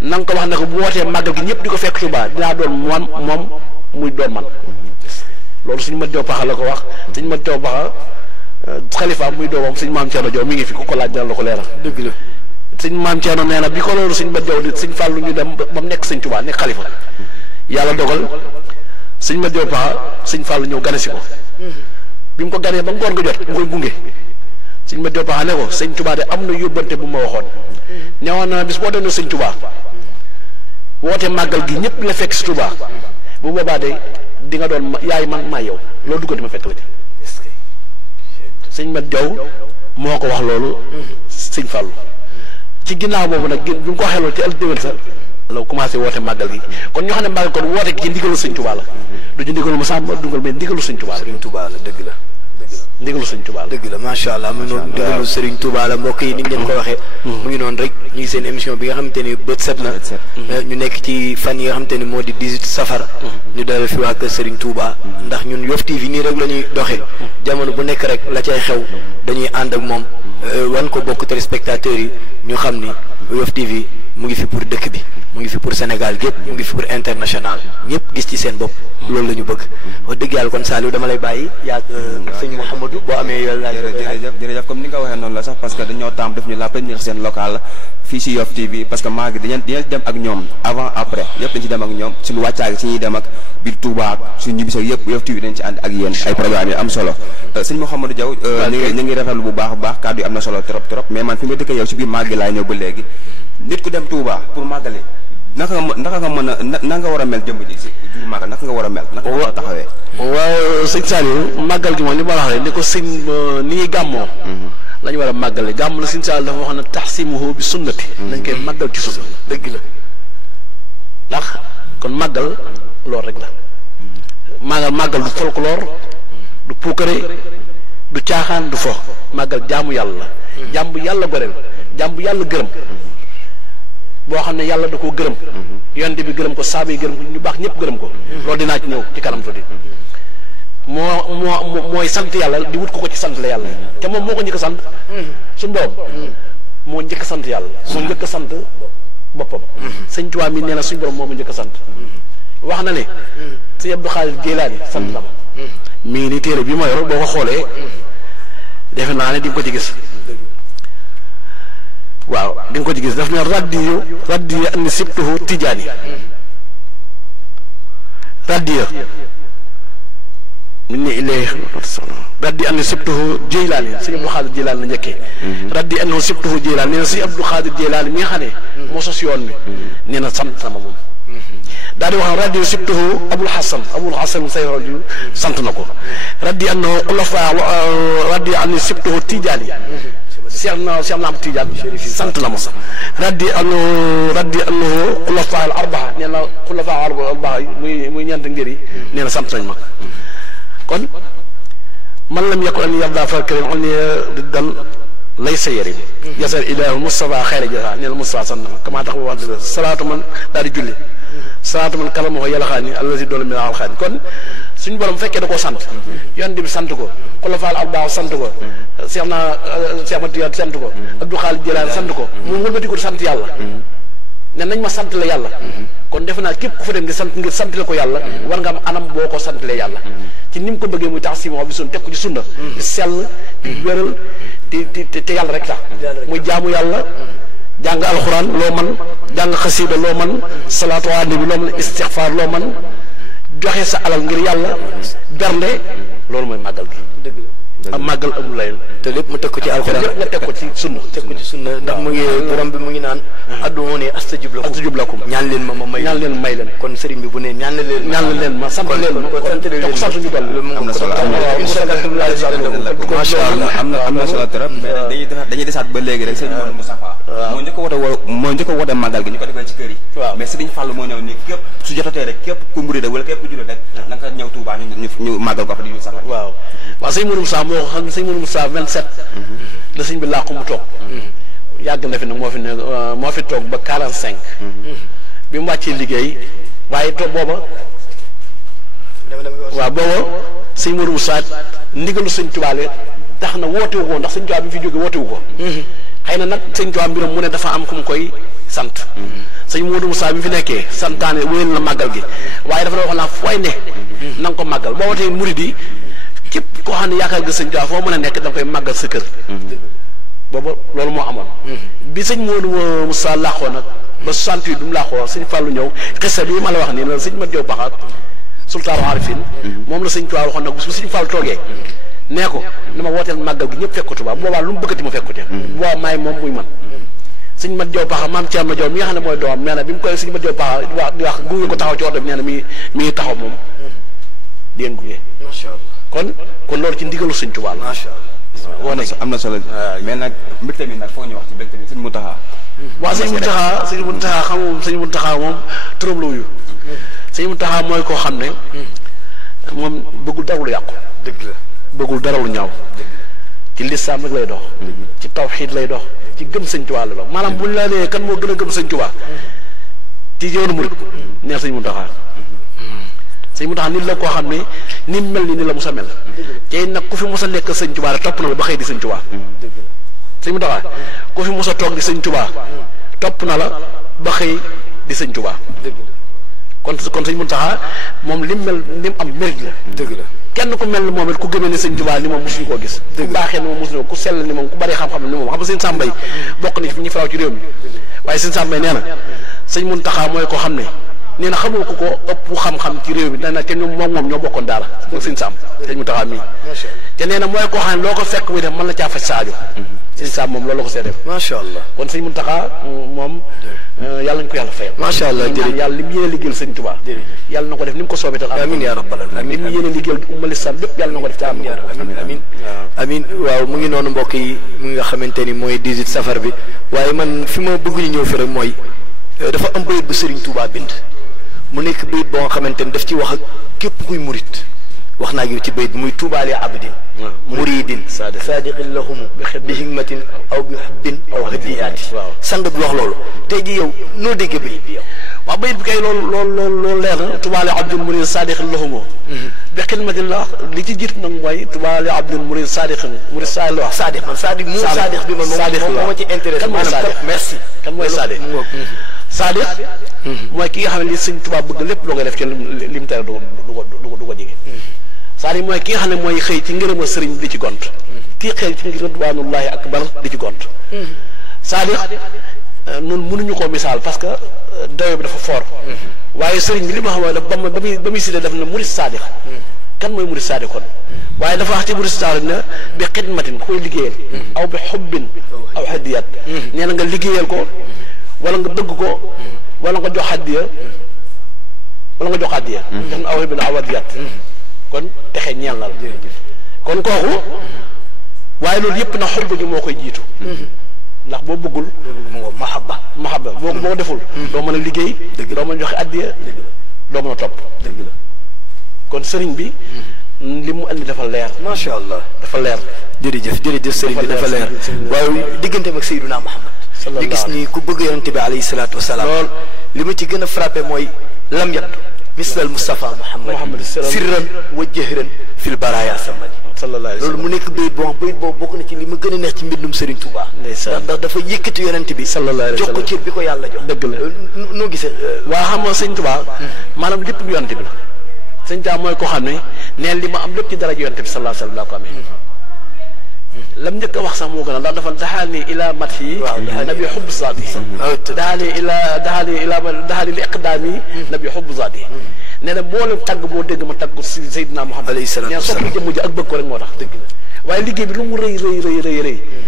na nga ko wax ne ko bu wootee màggal gi ñëpp di ko fekk Tuubaa dinaa doon moom muy doon man loolu suñu Mat Jaw Paxa la ko wax suñu Mat Jaw Paxa xalifa muy doomam suñu maam Thierno Jaw mi ngi fi ku ko laaj dina la ko leeral dëgg la suñu maam Thierno nee na bi ko loolu suñu Mat Jaw di suñ Fàllu ñu dem ba mu nekk Sëñ Tuubaa nekk xalifa yàlla dogal suñu Mat Jaw Paxa suñ Fàllu ñëw gane si ko bi mu ko ganee ba ngoon nga jot mu koy gunge suñu Mat Jaw Paxa ne ko Sëñ Tuubaa de am na yóbbante bu ma waxoon ñëwoon na bis boo demee Sëñ Tuubaa woote màggal gi ñëpp la fekk si Tuubaa bu boobaa de di nga doon yaay man maa yow loolu dugg di ma fekk la ci sëñ Mat Jaw moo ko wax loolu sëñ Fàllu ci ginnaaw boobu nag bi mu ko waxee loolu ci ëllëg déwén sa la commencé woote màggal gi kon ñoo xam ne màggal kon woote gi ci ndigalu Sëñ Tuubaa la du ci ndigalu ma sàmm dugal mais ndigalu Sëñ Tuubaa la. Sëriñ Tuubaa la dëgg la. ndigalu Sëñ Tuubaa la dëgg la macha allah mu ngi noonu ndigalu Sëriñ Tuubaa la mbokk yi ni ñu leen ko waxee. mu ngi noonu rek ñu ngi seen émission bi nga xamante ni bët set na. ñu nekk ci fan yi nga xamante ni moo di 18 safar. ñu dalal fi waa kër Sëriñ Tuubaa ndax ñun Yoff TV nii rek la ñuy doxee jamono bu nekk rek la cay xew dañuy ànd ak moom wan ko bokk téléspectateurs yi ñu xam ni Yoff TV mu ngi fi pour dëkk bi mu ngi fi pour Sénégal gépp mu ngi fi pour international ñëpp gis ci seen bopp loolu la ñu bëgg wax dëgg yàlla kon Saliou dama lay bàyyi yaa sëñ Mouhamadou boo amee yow laaj jërëjëf comme ni nga ko waxee noonu la sax parce que dañoo tam def ñu la première scène locale fii si Yoff TV parce que maa ngi dañu dem ak ñoom avant après yëpp dañ ci dem ak ñoom suñu wàccaagi si ñuy dem ak biir Touba ak suñu ñibbisoo yëpp Yoff TV dañ ci ànd ak yéen ay programme yi am solo sëñ Mouhamadou Diaw ñu ngi rafetlu bu baax a baax kàddu yi am na solo trop mais man fi ma dëkk yow si biir màgg laay ñëw ba léegi nit ku dem Touba pour màggale naka nga mën a na nga war a mel jëmb ji si jur màggal naka nga war a mel naka nga war a taxawee waaw sëñ Saliou màggal gi moom li ma wax rek ni ko sëñ ni ñuy gàmmoo la ñu war a màggale gàmm la sëñ Saliou dafa wax ne taxsimuhu bi sunnati nañ koy màggal ci sunna dëgg la ndax kon màggal loolu rek la màggal du folklore du puukare du caaxaan du fo màggal jaamu yàlla la jàmm yàlla goreel jàmm yàlla gërëm boo xam ne yàlla da koo gërëm yonent bi gërëm ko saaba yi gërëm ko ñu baax ñëpp gërëm ko loolu dinaa ci ñëw ci kanam tuuti mooy sant yàlla di wut ko ci sant la yàlla te moom moo ko njëkk a sant suñu borom moo njëkk a sant yàlla moo njëkk a sant boppam sëñ Tuubaa mi nee na suñu borom moo ma njëkk a sant wax na ne sëñ Abdou Xaadir Jeylaani sant na ma mi ngi ni téere bi ma yor boo ko xoolee defe naa ne di nga ko ci gis waaw di nga ko ci gis daf ne raddiya anni sibtuhu tijaani raddiya min ne illee raddi anni sibtuhu jeylaani sëñ Abdou Xaadir Jeylaani la njëkkee raddi anni sibtuhu jeylaani nee na sëñ Abdou Xaadir Jeylaani mi nga xam ne moo sos yoon mi nee na sant na ma moom daal di wax raddi sibtuhu abul hasan sayxoraju sant na ko raddi anni xulafa raddi anni sibtuhu tijaani Cheikh Naam Tidiane sant na ma raddi annahu xulafa al arbaa nee na xulafa al arbaa muy ñeent ngir yi nee na sant nañ ma kon man lam yakun an yarda fa karim on dan laysa yarim yasar ilahu Mustafa xayra jasa nee na Mustafa sant na ma kama tax wax dëgg salaatu man daal di julli salaatu man kalamahu yàlla xaani allazi doole mi naal xaani kon suñu borom fekkee da koo sant yonent bi sant ko xulafaal arbaa sant ko Cheikh Matiyaat sant ko Abdou Khalid Jilaani sant ko mu wëlbati ko sant yàlla ne nañ ma sant la yàlla kon defe naa képp ku fa dem di sant ngir sant la ko yàlla war nga am anam boo ko sant la yàlla ci ni mu ko bëggee muy tax si moo bi sun teg ko ci sunna di sell di wéral te yàlla rek tax muy jaamu yàlla jàng alxuraan loo man jàng xasiida loo man salaatu ala nabi loo man istixfaar loo man joxe sa alal ngir yàlla bernde loolu mooy màggal gi am màggal amul layeen te lépp mu teg ko ci alxuraan lépp nga teg ko ci sunna ndax mu ngi borom bi mu ngi naan adduuni astajib lakum ñaan leen ma may leen kon sëriñ bi bu ne ñaan leen ma sant leen ma te ko sant ñu dal am na solo macha allah am na solo trop mais dañuy desaat ba léegi rek sëriñ Modou Moustapha moo njëkk a woote màggal gi ñu ko defee ci kër yi mais sëriñ Fall moo ñëw ni képp su jotatee rek képp ku mburi rek wala képp ku jullit rek na nga ñëw Touba ñu màggal ko fa di safar waaw sëñ Modou Moustapha moo xam ne sëñ Modou Moustapha 27 la sëñ bi làqu mu toog yàgg na fi nag moo fi toog ba 45 bi mu wàccee liggéey waaye toog booba sëñ Modou Moustapha ndigalu sëñ Tuubaa tax na wootewu ko ndax sëñ Tuubaa bi mu fi jóge wootewu ko xëy na nag sëñ Tuubaa mbiram mu ne dafa am ku mu koy sant sëñ Modou Moustapha bi mu fi nekkee santaane wéyal na màggal gi waaye dafa la wax naa fooy ne na nga ko màggal boo wootee murid yi képp koo xam ne yaakaar nga sëñ Tuubaa foo mën a nekk da nga koy màggal sa kër booba loolu moo amoon bi sëñ Modou Moustapha làqoo nag ba 68 bi mu làqoo sëñ Fallou ñëw xissa bi ma la wax nii la sëñ Mat Jaw Paxaat sultaanu arifin moom la sëñ Tuubaa waxoon nag bu sëñ Fallou toogee nee ko ni ma wooteel màggal gi ñëpp fekk ko Tuubaa boobaa lu mu bëggati ma fekk ko te boobaa maay moom muy man sëñ Mat Jaw Paxa maam Thierno Jaw mi nga xam ne mooy doomam nee na bi mu koy sëñ Mat Jaw Paxa di wax gunge ko taxaw ci oto bi nee na mi ngi taxaw moom di leen gunge kon loolu ci ndigalu sëñ Tuubaa la am na solo mais nag mbégte mi nag foo ñu wax ci mbégte mi sëñ Mountakha waaw sëñ Mountakha xam moom sëñ Mountakha moom turam la wuyu sëñ Mountakha mooy koo xam ne moom bëggul dara lu yàqu dëgg la bëggul dara lu ñaaw ci lislaam rek lay dox ci tawxiid lay dox ci gëm sëñ Tuubaa la dox maanaam buñ la nee kan moo gën a gëm sëñ Tuubaa ci yoonu murid neex sëñ Mountakha sëñ Mountakha nit la koo xam ne ni mel ni la musa mel tey nag ku fi mos a nekk sëñ Tuubaa rek topp na la ba xëy di sëñ Tuubaa sëñ Mountakha ku fi mos a toog di sëñ Tuubaa topp na la ba xëy di sëñ Tuubaa kon sëñ Mountakha moom lim mel lim am mérite la dëgg la kenn ku mel ni moom it ku gëmee ne sëñ Tuubaa ni moom mosuñu koo gis ku baaxee ni moom mosuñu ku sell ni moom ku bari xam-xam ni moom xam nga sëñ Sàmbay bokk ni ñi faraw ci réew mi waaye sëñ Sàmbay nee na sëñ Mountakha mooy koo xam ne nee na xamul ku ko ëpp xam-xam ci réew mi nee na te ñoom moom ñoo bokkoon daara moom sëñ Sàmb sëñ Mountakha mii te nee na mooy koo xam ne loo ko fekk muy def mën na caa faj saajo sëñ Sàmb moom loolu la ko see def macha allah kon sëñ Mountakha moom yàlla ñu ko yàlla fayal macha allah jërëjëf yàlla li mu yéene liggéeyal sëñ Tuubaa yàlla na ko def ni mu ko soobee tal amiin yaa rabbal aalamiin li mu yéene liggéeyal umma lislam bépp yàlla na ko def te am amiin waaw mu ngi noonu mbokk yi mu nga xamante ni mooy 18 safar bi waaye man fi ma bëgg ñu ñëw fi rek mooy dafa am bayit bu Sëriñ Tuubaa bind mu nekk bayit boo nga xamante ni daf ci wax ak képp kuy murit wax naa yow ci bayit bi muy tuubaali abdin muridin sadiqin lahumu bi hikmatin aw bi hubbin aw hadiyaati sang bi wax loolu tey ji yow noo déggee bayit bi yow waaw bayit bi kay loolu leer na tuubaali abdin murid sadiqin lahumu bi xidmatin la wax li ci jiitu nag mooy tuubaali abdin murid sadiqin murid sadiq la wax sadiq man sadiq mu sadiq bi man moom ma ci intéressé kan mooy sadiq merci kan mooy sadiq sadiq mooy ki nga xam ne li sëñ Tuubaa bëgg lépp loo koy def ci lim tere du ko jege c'est-à-dire mooy ki nga xam ne mooy xëy ci ngërëma sëriñ di ci gont kii xëy ci ridwaanullahi akbar di ci gont c'est-à-dire nun mënuñu koo misaal parce que dayo bi dafa fort waaye sëriñ bi li ma xam ne daf ba muy sidee def na murid saadiq kan mooy murid saadiq kon waaye dafa wax ci murid saadiq ne bi xidmatin ku koy liggéeyal aw bi xubbin aw hadiyat nee na nga liggéeyal ko wala nga bëgg ko wala nga jox hadiya def na aw bi na awadiyat kon texe ñeel na la kon kooku waaye loolu yëpp na xobba gi moo koy jiitu ndax boo bëggul mu mahabba boo ko deful doo mën a liggéey doo mën a joxe addiya doo mën a topp dëgg la kon sëriñ bi li mu andi dafa leer macha allah dafa leer jërëjëf sëriñ bi dafa leer waaye digganteem ak Seydina Muhammad ñu gis ni ku bëgg yonente bi alayhi salaatu wasalaam lool li ma ci gën a frappé mooy lam yabdu mislal Mustafa Muhammad sirran wa jahran fil baraya samani loolu mu nekk bayit boobu bokk na ci li ma gën a neex ci mbindum Serigne Touba ndax dafa yëkkati yonente bi jox ko cër bi ko yàlla jox dëgg la noo gisee waa xam nga sëñ Touba maanaam lépp bi yonente bi la sëñ Touba mooy koo xam ne neen li ma am lépp ci daraja yonente bi sallallahu alayhi wa sallam laa ko amee lam njëkk a wax sax moo gën a ndax dafa daxaani ila mat yi nabi xubb zaati daxaani li iqdaami nabi xubb zaati nee na boole tagg boo dégg ma tagg si Seydina Muhammad alayhi salaam nee soppi jëmm ji ak bëgg ko rek moo tax dëgg la waaye liggéey bi lu mu rëy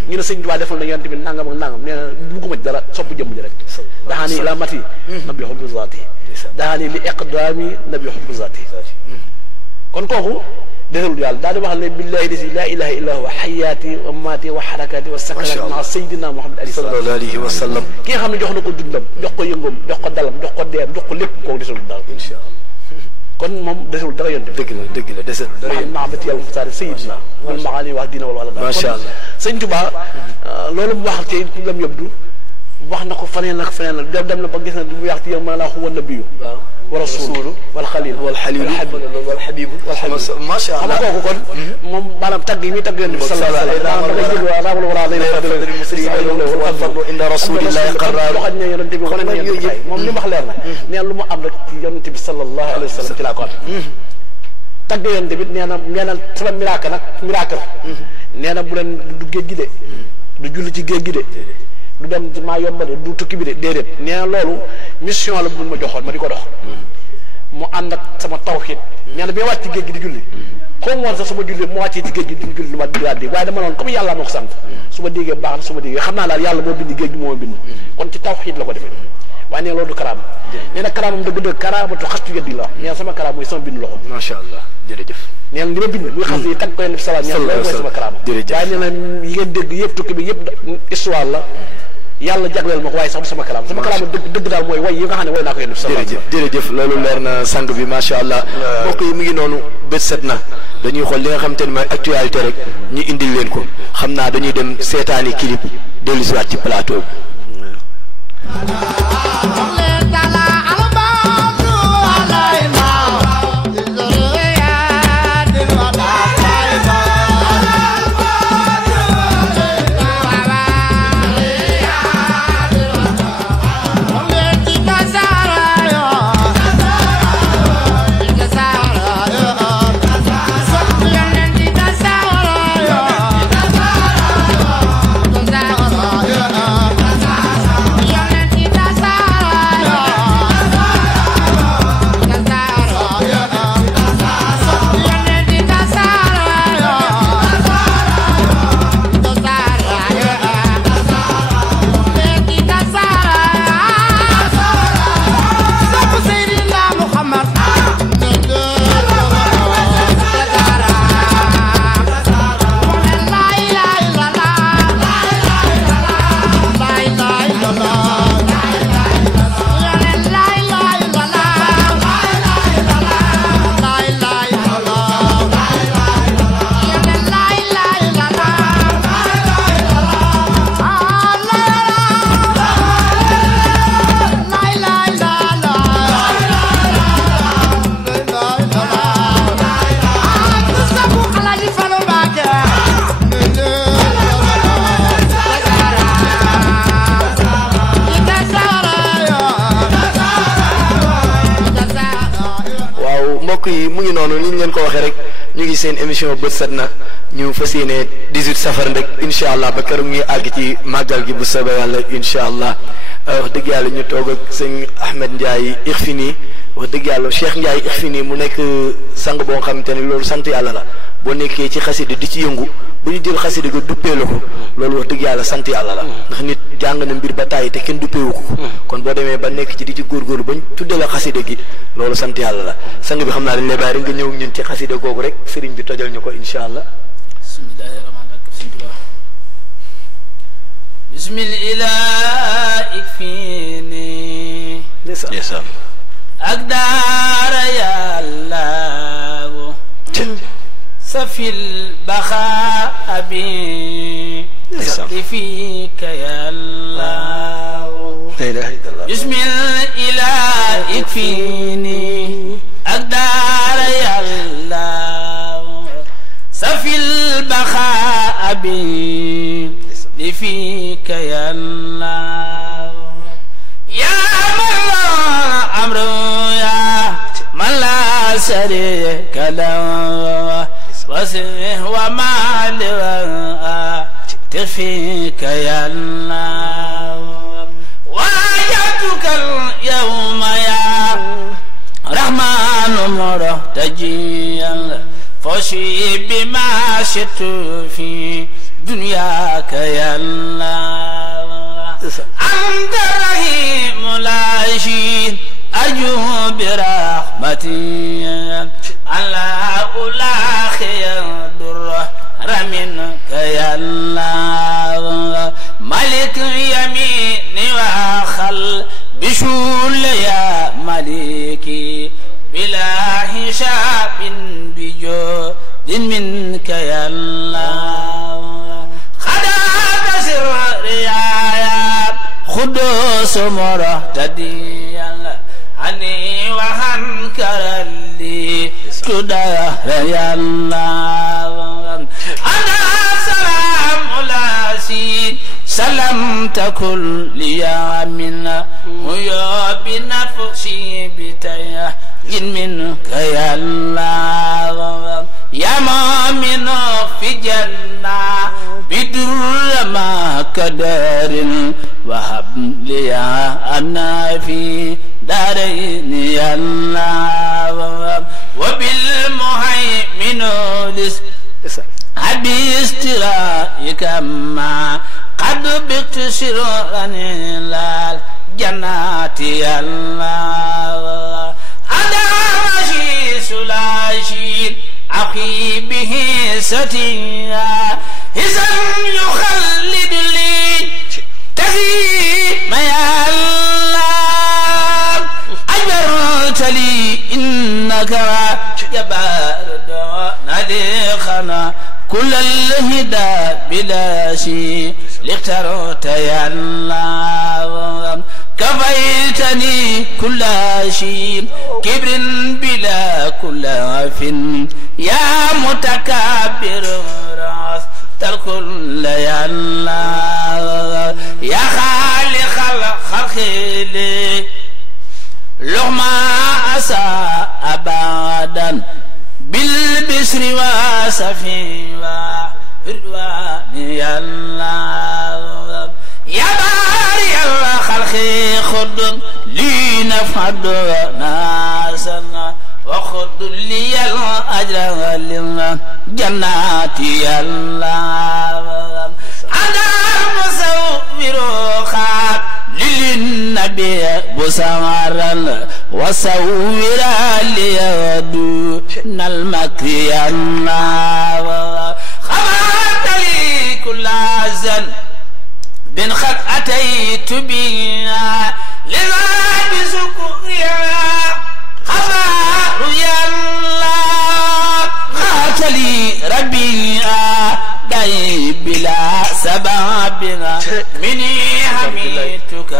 ñu ne sëñ Tuubaa defal na yonent bi nangam ak nangam nee na bugguma ci dara soppi jëmm ji rek daxaani ila mat yi nabi xubb zaati daxaani li iqdaami nabi xubb zaati kon kooku desalul yàlla daal di wax ne billahi lasi laa ilaha illa huwa xayaati wa mamaati wa xarakaati wa sakaraati maa Seydina Muhammad alayhi wa sallam ki nga xam ne jox na ko dundam jox ko yëngoom jox ko dalam jox ko deem jox ko lépp kooku desalul daal insha Allah kon moom desalul dara yonte dëgg la desalul dara yonte mahabati yàlla muxtaari Seydina bil maali wax dina wala macha Allah sëñ Tuubaa loolu mu wax ci lam yëbdu wax na ko faneen ak feneen la dem na ba gis na mu wax ci yow ma laa xuwa nabiyu wa rasulu wal xalil wal xalilu wal xabibu macha Allah xam nga kooku kon moom maanaam tagg yi muy tagg yonent bi sallallahu alayhi wa sallam da ngay jël waa raabul waraa lay fadlu inda rasulillahi qarrar waxañ ne yonent bi kon nag yooyu yëpp moom li mu wax leer na neen lu mu am rek ci yonent bi sallallahu alayhi wa sallam ci laa ko am tagg yonent bi nee na sama miracle nee na bu leen du géej gi de du julli ci géej gi de du dem maa yomba de du tukki bi de déedéet nee na loolu mission la bu ma joxoon ma di ko dox mu ànd ak sama tawxiid nee na bi ma wàcc ci géej gi di julli xaw ma woon sax su ma julli mu wàccee ci géej gi di julli lu ma diwaat dégg waaye dama noonu comme yàlla moo ko sant su ma déggee baax na su ma déggee xam naa daal yàlla moo bind géej gi moo bind kon ci tawxiid la ko defee waaye nee loolu du karaama nee na karaamam dëgg-dëgg karaamatu xastu yeddi la nee na sama karaama mooy sama bind loxo macha Allah jërëjëf nee na li ma bind muy xas yi tag ko yonent bi salaam nee na loolu mooy sama karaama waaye nee na yi ngeen dégg yëpp tukki bi yëpp histoire la yàlla jagleel ma ko waaye sax du sama kalaam dëgg daal mooy way yi nga xam ne way naa ko yéen jërëjëf loolu leer na sang bi macha Allah mbokk yi mu ngi noonu bët set na dañuy xool li nga xamante ni mooy actualité rek ñu indil leen ko xam naa dañuy dem seetaani clip dellu si waat ci plateau mbokk yi mu ngi noonu ni ñu leen ko waxee rek ñu ngi seen émission bët set na ñu fas yéene 18 safar rek incha allah ba keroog ñuy àgg ci màggal gi bu soobee yàlla incha allah wax dëgg yàlla ñu toog ak sëñ Ahmed Ndiaye Ixfini wax dëgg yàlla Cheikh Ndiaye Ixfini mu nekk sang boo nga xamante ni loolu sant yàlla la boo nekkee ci xasida di ci yëngu bu ñu jël xasida ga duppee la ko loolu wax dëgg yàlla sant yàlla la ndax nit jàng na mbir ba tàyyi te kenn duppeewu ko kon boo demee ba nekk ci di ci góorgóorlu bañ tuddee la xasida gi loolu sant yàlla la sang bi xam naa dañ lay bàyyi rek nga ñëw ñun ci xasida googu rek sëriñ bi tojal ñu ko incha allah bismil ilaa ikfini ndeysaan ak daara yàlla safil baxaa bi li fika yàlla bismil ilaa ikfini ak daara yàlla safil baxaa bi li fika yàlla yaa man la amru yaa man la sharika lahu وسه وما لواء تخفيك يا الله وجدتك اليوم يا رحمن مرتجيا فشي بما شئت في دنياك يا الله أنت رحيم لا شيء أرجو برحمتي الله ألاخي الدر منك يا الله ملك يمين وخل بشول يا ملكي بلا حساب بجود منك يا الله خدعت سري يا خدوس مرتديا عني وهنكر لي تدهر يا الله أنا سلام لاسي سلمت كل يوم ويا بنفسي بتيا منك يا الله يا مؤمن في جنة بدر ما كدر وهب لي أنا في دارين يا الله وبالمهيمن لس أبي استرائك ما قد بقت سرا إلى الجنات يا الله أنا رشيس لا شيء أخي به ستيا إذا يخلد لي تهيم يا الله أجرت لي إنك جبار نليخنا كل الهدى بلا شيء لاخترت يا الله كفيتني كل شيء كبر بلا كل عف يا متكبر راس الكل يا الله يا خالق الخلق لي لغما أساء أبدا بالبشر وسفي وردوان يا الله يا باري الخلق خذ لي نفعد ناسنا وخذ لي الأجر للجنات يا الله أنا مصور خاب للنبي بسمارا وصورا ليدون المكر يا الله خبرت لي كل زن بن خط أتيت بنا لذا بسكريا خبر يا الله خات لي ربي داي بلا سبب مني حميتك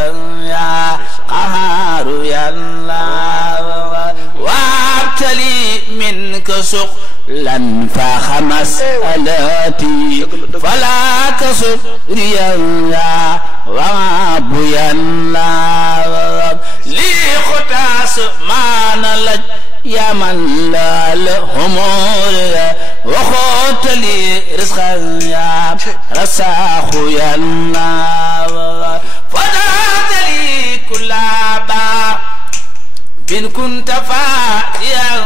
يا قهار يا الله وابتلي منك سقلا فخمس الاتي فلا كسري يا واب يا الله لي خطاس ما نلج يا من لا الهمور وخوت لي رزقا يا رساخ يا الله فتحت لي كل باب إن كنت فاتيا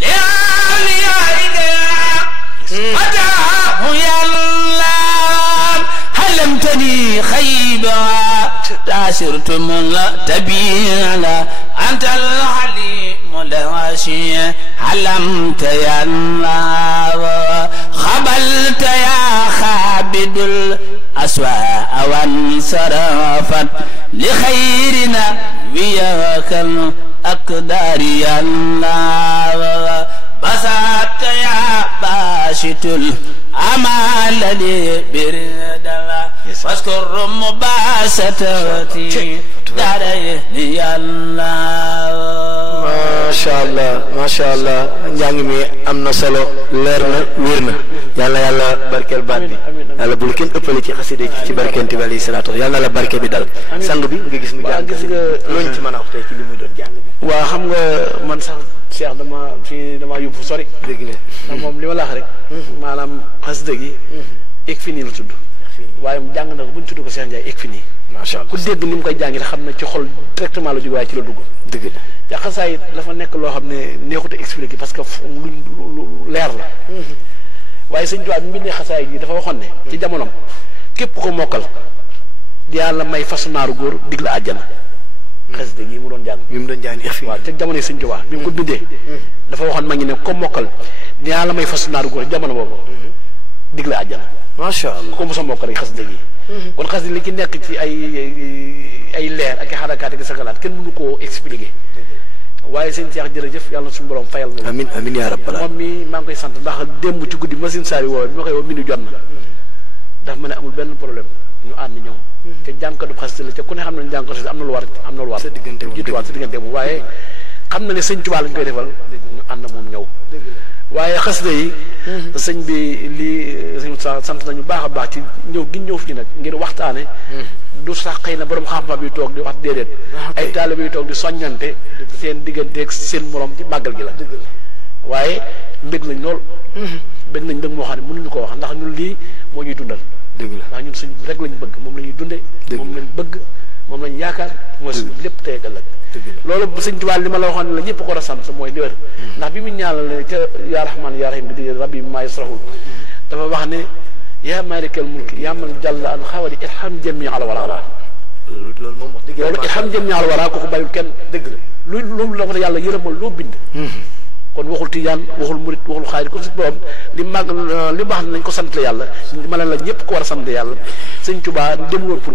لأوليائك فتاه يا الله علمتني خيبا تاشرت من تبينا أنت الحليم الواشي علمت يا الله خبلت يا خابد الأسواء وانصرفت لخيرنا وياك الأقدار يا الله بسطت يا باسط الأمال لي بردا واذكر مباسطتي داري يا الله macha allah njàng mi am na solo leer na wér na yàlla yàlla barkeel baat bi yàlla bul kenn ëppale ci xasida ci barkeenti bi alayhi salaatu yàlla la barke bi dal sang bi nga gis mu jàng gis nga looñ ci mën a wax tey ci li muy doon jàng bi waaw xam nga man sax Cheikh dama yóbbu fu sori dëgg la ndax moom li ma la wax rek maanaam xasida gi ek fi nii la tudd waaye mu jàng na ko bu ñu tudd ko Cheikh Ndiaye ek fi nii macha allah ku dégg ni mu koy jàngi xam na ci xol directement la jóge waaye ci la dugg dëgg la te xasaayit dafa nekk loo xam ne neexut a expliqué parce que lu leer la waaye sëñ Tuubaa bi mbindee xasaayit yi dafa waxoon ne ci jamonoom képp ko mokkal di yàlla may fasu naaru góor dig la àjjana xasida gi mu doon jàng waaw te jamono yi sëñ Tuubaa bi mu ko bindee dafa waxoon ma ngi ne ko mokkal di yàlla may fasu naaru góor jamono boobu dig la àjjana macha allah ko mosa mokkal rek xasida gi kon xasida li ci nekk ci ay leer ak i xarakaat ak sakalaat kenn mënu koo expliqué waaye sëñ Cheikh jërëjëf yàlla na suñu borom fayal na amiin amiin yaa rabbal moom mi maa ngi koy sant ndax démb ci guddi machine saari woowe bi ma koy woo mi nu jot na daf ma ne amul benn problème ñu ànd ñëw te jànkatu xasida la te ku ne xam ne jànkatu xasida am na lu war sa diggante moom waaye xam na ne sëñ Tuubaa lañ koy defal ñu ànd moom ñëw waaye xasida yi sëñ bi lii sëñ sant nañu baax a baax ci ñëw gi ñëw fii nag ngir waxtaane du sax xëy na borom xam-xam yi toog di wax déedéet ay taalibe yi toog di soññante seen digganteeg seen morom ci màggal gi la waaye mbég lañ lool mbég nañ mbég moo xam ne mënuñu ko wax ndax ñun lii moo ñuy dundal dëgg la ndax ñun suñ rek lañ bëgg moom la ñuy dunde moom lañ bëgg moom lañ yaakaar mooy suñ lépp tey ak ëllëg loolu sëñ Tuubaa li ma la waxoon ne la ñëpp ko war a sant mooy li wér ndax bi mu ñaanal ca yaa rahmaan yaa rahim di rabbi maa yasrahul dafa wax ne yaa maalikal mulki yaa man jàll an xawali irham jami al wara loolu moom wax dëgg loolu irham jami al wara kooku bàyyul kenn dëgg la loolu la ko yàlla yërëmal loo bind kon waxul tijaan waxul murit waxul xaadir ko si borom li mag li baax nañ ko sant yàlla ma ne la ñëpp ko war a sant yàlla sëñ Tuubaa demul woon pour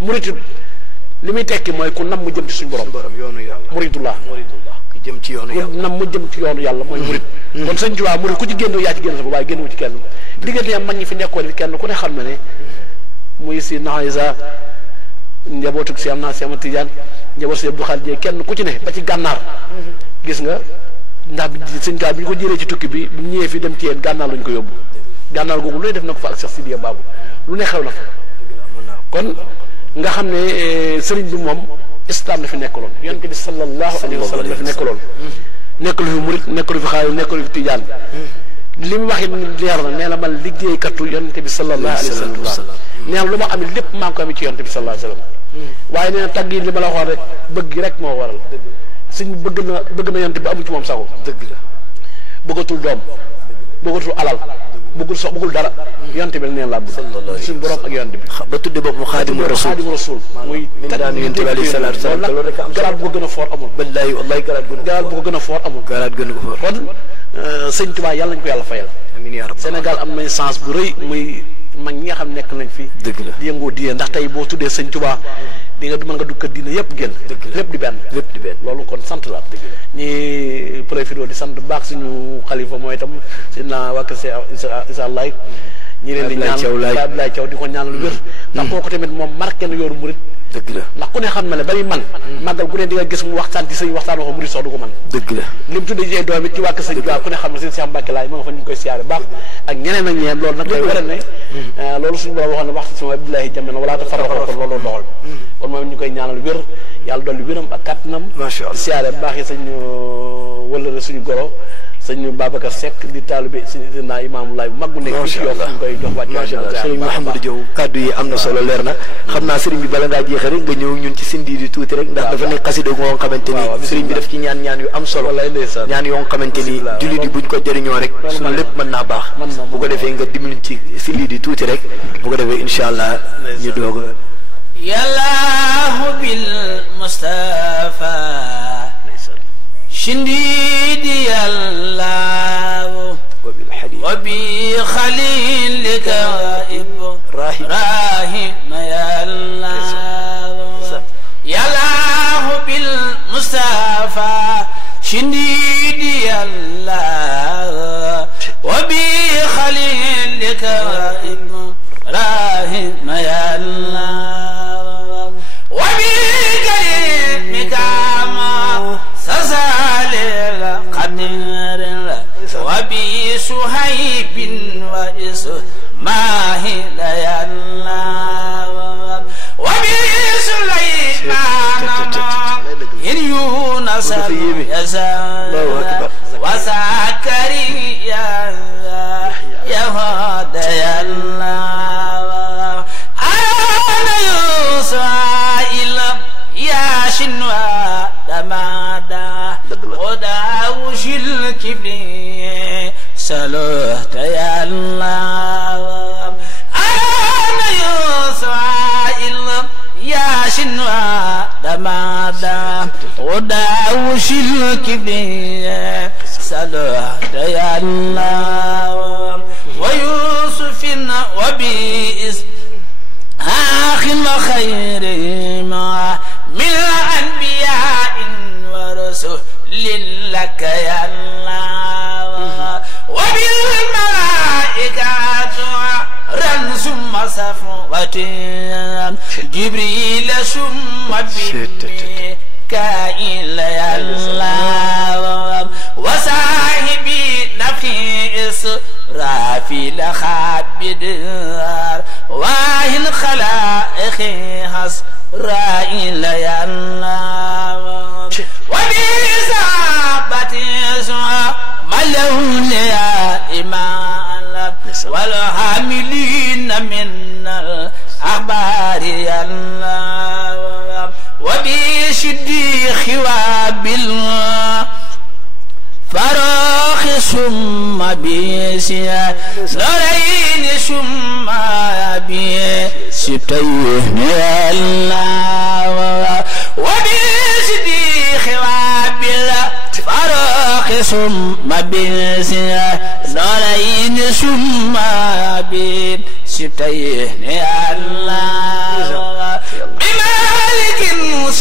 murit li muy tekki mooy ku nam mu jëm ci suñu borom yoonu yàlla muridullah ku jëm ci yoonu yàlla ku nam mu jëm ci yoonu yàlla mooy murid kon sëñ Tuubaa murid ku ci génn yaa ci génn sa bopp waaye génn ci kenn diggante am mag ñi fi nekkoon kenn ku ne xam na ne muy si naxisa njabootu si am naa si ama Tijaan njabootu si Abdou Khadir kenn ku ci ne ba ci gànnaar gis nga ndax sëñ Tuubaa bi ñu ko jëlee ci tukki bi bu ñëwee fi dem ci yéen gànnaar lañu ko yóbbu gànnaar googu lu ne def na ko fa ak Cheikh Sidiya Babou lu ne xew na fa kon nga xam ne sëriñ bi moom islam la fi nekkaloon yonent bi sallallahu alayhi wa sallam la fi nekkaloon nekkalu fi murit nekkalu fi xaalis nekkalu fi tijaan li mu wax it leer na nee na man liggéeykatu yonent bi sallallahu alayhi wa sallam nee na lu ma am lépp maa ngi ko amee ci yonent bi sallallahu alayhi wa sallam waaye nee na tagg yi li ma la waxoon rek bëgg gi rek moo waral suñ bëgg na yonent bi amu ci moom sago dëgg la bëggatul doom bëggatul alal bëggul dara yonent bi la neen laa bëgg suñu borom ak yonent bi ba tudde bopp mu xaadimu rasul muy daan yonent bi alayhi salaatu salaam loolu rek am garaat bu ko gën a foor amul wallahi wallahi garaat bu ko gën a foor amul garaat gën ko foor kon sëñ Tuubaa yàlla nañu ko yàlla fayal amiin yaa rabb Sénégal am nañ chance bu rëy muy mag ñi nga xam nekk nañ fi dëgg la di yëngoo diine ndax tey boo tuddee sëñ Tuubaa di nga mën nga dugg kër diine yëpp génn lépp di benn loolu kon sant la ñi profité di sant bu baax suñu xalifa mooy itam si naa wàkk si isa Allaay ñi leen di ñaan Abdoulaye Thiaw di ko ñaan lu wér ndax kooku tamit moom marqué na yoonu murit dëgg la ndax ku ne xam na ne bari man màggal gu ne di nga gis mu waxtaan ci sëñ waxtaan waxo murit sox du ko man dëgg la li mu tuddee ci ay doom it ci wàkk sëñ Tuubaa ku ne xam ne sëñ Cheikh Mbacke laay ma nga fa ñu ngi koy siyaare baax ak ñeneen ak ñeneen loolu nag day waral ne loolu suñu borom waxoon ne waxtu si Abdoulaye Jammeh na wala ta farako kon loolu doxal kon moom ñu koy ñaanal wér yàlla dolli wéram ak kàttanam siyaare baax yi sëñ wala suñu goro sëñ Babacar Seck di taalibe sëñ naa Imaamu Laay bu mag bu nekk ci yow ñu koy jox wàcc macha allah sëriñ Mouhamadou Diaw kaddu yi am na solo leer na xam naa sëriñ bi bala ngaa jeexee rek nga ñëw ñun ci sindi di tuuti rek ndax dafa nekk xasida goo xamante ni sëriñ bi daf ci ñaan yu am solo ñaan yoo xamante ni jullit yi buñ ko jëriñoo rek suñu lépp mën naa baax bu ko defee nga dimluñ ci sindi di tuuti rek bu ko defee incha allah ñu doog yàllaahu bil Mustafa شنديد الله وبالحديث وبخليلك إبراهيم يا الله يا الله بالمصطفى شديد يا الله وبخليلك إبراهيم يا الله وبكريمك ما سزال القدر وبسهيب وإسماعيل يا الله وبسليمان إن يونس يزال وزكريا يهود يا الله أنا يوسف يا شنوى دمادا وداوش الكبري سلوت يا الله أنا يوسف يا شنوى دمادا وداوش الكبري سلوت يا الله ويوسف وبئس آخر خير ما من الأنبياء ورسل لك يا الله وبالملائكة ثم صفوة جبريل ثم بميكائيل يا الله وصاحبي نفي إسرافيل خابد واهن خلائق حسرائيل يا الله وبإصابة ملون يا إمام والحاملين من الأخبار يا الله وبشدي خواب فراخ ثم بيسيا نورين ثم بيسيتين يا الله وبشدي خواب فراخ ثم بيسيا نورين ثم بيسيتين يا الله بمالك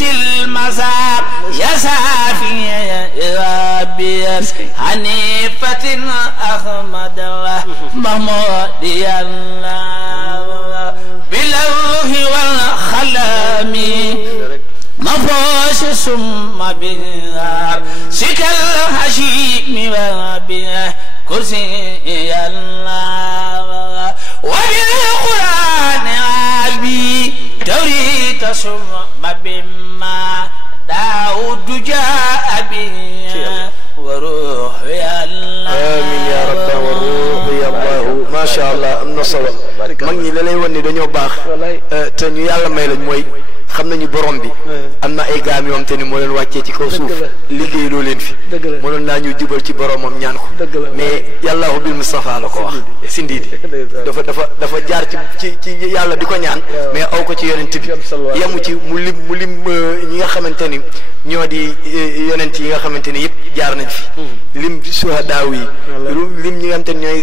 المساب يا سافي يا ربي حنيفة أحمد محمود يا الله باللوح والخلام مفوش ثم بالنار سك الحشيم وبه كرسي يا الله وبالقرآن عبي توريت ثم بما داود جاء به وروح يا الله آمين يا رب والروح يا الله ما شاء الله am na solo mag ñi la lay wan ni dañoo baax te ñu yàlla may lañ mooy xam nañu borom bi am na ay gaam yoom te ni moo leen wàccee ci kaw suuf liggéey loo leen fi mënoon naa ñu jubal ci boromam ñaan ko mais yàllaahu bil Mustafa la ko wax si ndiidi dafa jaar ci yàlla di ko ñaan mais aw ko ci yonent bi yemu ci mu lim ñi nga xamante ni ñoo di yonent yi nga xamante ni yëpp jaar nañ fi lim suhadaaw yi lim ñi nga xamante ni ñooy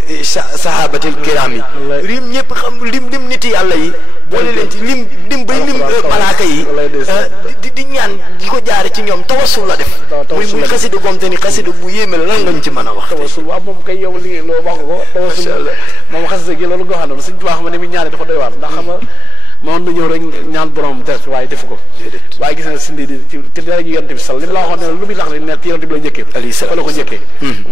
sahabatil kiram yi lim ñëpp xam lim nit yàlla yi boole leen ci lim malaaka yi di ñaan di ko jaare ci ñoom tawasul la def muy xasida gomte ni xasida bu yéeme la lan nga ñu ci mën a wax tawasul waaw moom kay yow li loo wax ko tawasul moom xasida gi loolu nga xam ne suñ tuwaa xam ne mi ñaane dafa doy waar ndax xam nga moom na ñëw rek ñaan borom deret waaye defu ko waaye gis na sindi di te dara ñu yonte bi sal li ma la waxoon ne lu muy lax ne ci yonte bi la njëkkee fa la ko njëkkee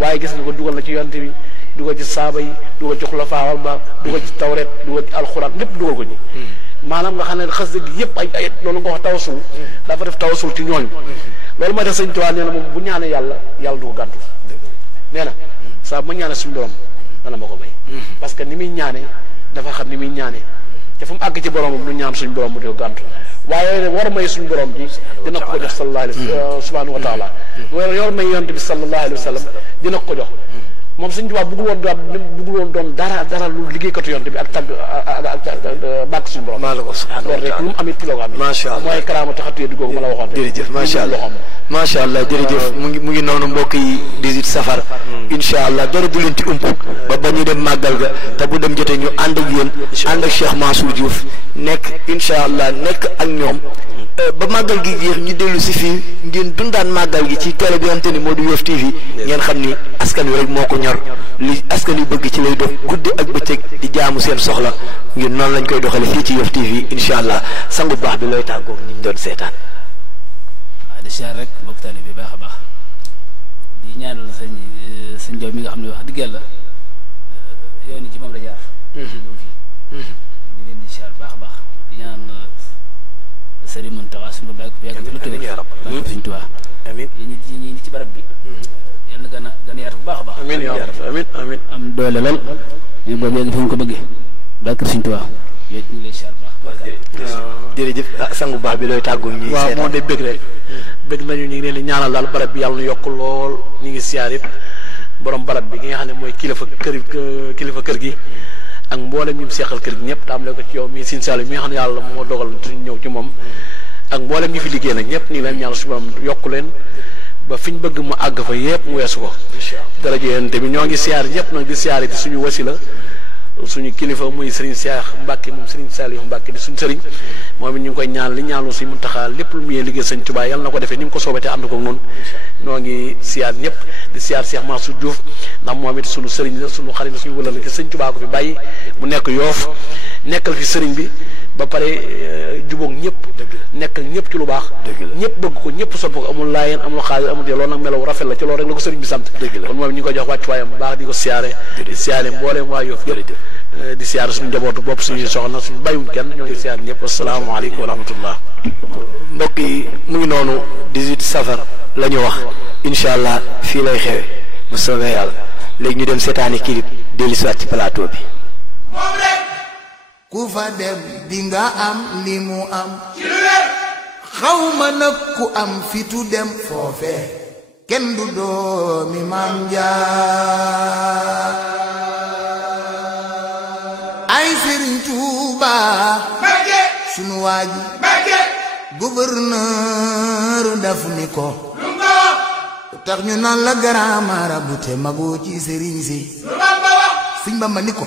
waaye gis nga ko dugal na ci yonte bi dugal ci saaba yi dugal ci xulafaawal ba dugal ci tawret dugal ci alxuraan lépp dugal ko ñi maanaam nga xam ne xasida gi yëpp ay loolu nga wax tawasul dafa def tawasul ci ñooñu loolu mooy tax sëñ Tuubaa nee na moom bu ñaanee yàlla du ko gàntu nee na saa bu ma ñaanee suñu borom dana ma ko may parce que ni muy ñaane dafa xam ni muy ñaane te fu mu àgg ci boromam du ñaan suñu borom mu di ko gàntu waaye war may suñu borom ji dina ko jox subhanahu wa taala war may yonent bi sallallahu alayhi wa sallam dina ko jox moom Sëñ Tuubaa bëggul woon doon dara lu liggéeykatu yonte bi ak tagg ak bàkk suñu borom. maa la ko subhanahu wa loolu rek lu mu amit kilo am. macha allah mooy karaama taxatuye di googu ma la waxoon. jërëjëf macha allah macha allah jërëjëf mu ngi noonu mbokk yi 18 safar. incha allah dara du leen ci ump ba ñu dem màggal ga te bu dem jotee ñu ànd ak yéen ànd ak Cheikh Mansour Diouf nekk incha allah nekk ak ñoom ba màggal gi jeex ñu dellu si fii ngeen dundaan màggal gi ci télé bi nga xam te ni moo di Yoff TV ngeen xam ni askan wi rek moo ko ñor li askan wi bëgg ci lay dox guddi ak bëccëg di jaamu seen soxla ngeen noonu lañ koy doxale fii ci Yoff TV incha allah sangu baax bi looy tàggoog ñu doon seetaan. waaw di siyaar rek mbokk taali bi baax a baax di ñaanal sëñ Jaw mi nga xam ne wax dëgg yàlla yoon ci moom la jaar. ñëw fii. ñu leen di siyaar baax a baax di ñaan Sëriñ Muntaxa suñu ba bàyyi ko fi yàgg fi lu tëwee barke Sëriñ Tuubaa amiin ñi ci barab bi yàlla gën a yaatu bu baax a baax amiin yaa rabbi amiin am doole lool ñu boobu yàgg fi ñu ko bëggee barke Sëriñ Tuubaa yooyu ñu lay siyaar baax jërëjëf sangu baax bi looy tàggoo ñuy seetaan waaw moo de bëgg rek bëgg nañu ñu ngi leen di ñaanal daal barab bi yàlla na yokk lool ñu ngi siyaar yëpp borom barab bi ki nga xam ne mooy kilifa kër gi ak mboolem ñu seexal kër gi ñëpp tàmbale ko ci yow mii Sëriñ Saliou mi nga xam ne yàlla moo dogal ñëw ci moom ak mboolem ñi fi liggéey nag ñëpp ñu ngi leen ñaanal su borom yokku leen ba fi ñu bëgg mu àgg fa yëpp mu weesu ko daraja yéen tamit ñoo ngi siyaar ñëpp nag di siyaare di suñu wasila suñu kilifa muy Serigne Cheikh Mbacke moom Serigne Saliou Mbacke di suñu sëriñ moom it ñu ngi koy ñaan li ñaanlu si Muntaxa lépp lu mu yee liggéey Sëñ Tuubaa yàlla na ko defee ni mu ko soobee ànd ko noonu noo ngi siyaar ñëpp di siyaar Cheikh Mansour Diouf ndax moom it suñu sëriñ la suñu xarit la suñu wëlal la Sëñ Tuubaa ko fi bàyyi mu nekk Yoof nekkal fi sëriñ bi ba pare jubóog ñëpp nekkal ñëpp ci lu baax ñëpp bëgg ko ñëpp sopp ko amul laayeen amul xaalis amul loolu nag melaw rafet la ci loolu rek la ko sëriñ bi sant kon moom ñu ngi koy jox wàccuwaayam bu baax di ko siyaare di siyaare mbooleem waa Yoof yëpp di siyaare suñu njabootu bopp suñuy soxna suñu bàyyiwuñ kenn ñoo ngi siyaare ñëpp asalaamaaleykum wa rahmatullah mbokk yi mu ngi noonu 18 safar la ñu wax incha allah fii lay xewe bu soobee yàlla léegi ñu dem seetaani clip dellu si waat ci plateau bi ku fa dem di nga am li mu am xawma nag ku am fitu dem foofe kenn du doomi Maam Jaar ay Sëriñ Tuuba sunu waaji gouverneur daf ni ko tax ñu naan la grand marabout te magoo ci sëriñ si Sëñ Bamba ni ko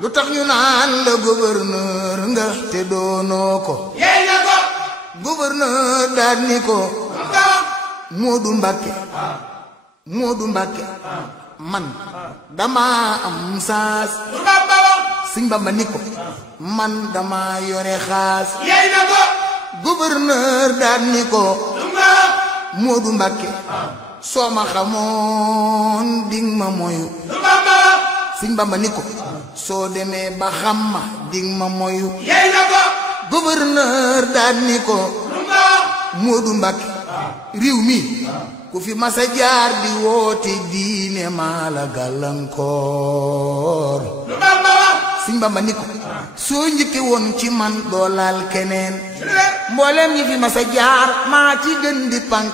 lu tax ñu naan la gouverneur nga te doonoo ko gouverneur daal ni ko Moodu Mbàkke man dama am saas Sëñ Bamba ni ko man dama yore xaas gouverneur daal ni ko Moodu Mbàkke soo ma xamoon ding ma moyu Sëñ Bamba ni ko soo demee ba xam ma ding ma moyu gouverneur daal ni ko Moodu Mbàkke réew mi ku fi masa jaar di woote diine maa la gàllankoor Sëñ Bamba ni ko soo njëkke woon ci man doo laal keneen mboolem ñi fi masa jaar maa ci gën di pank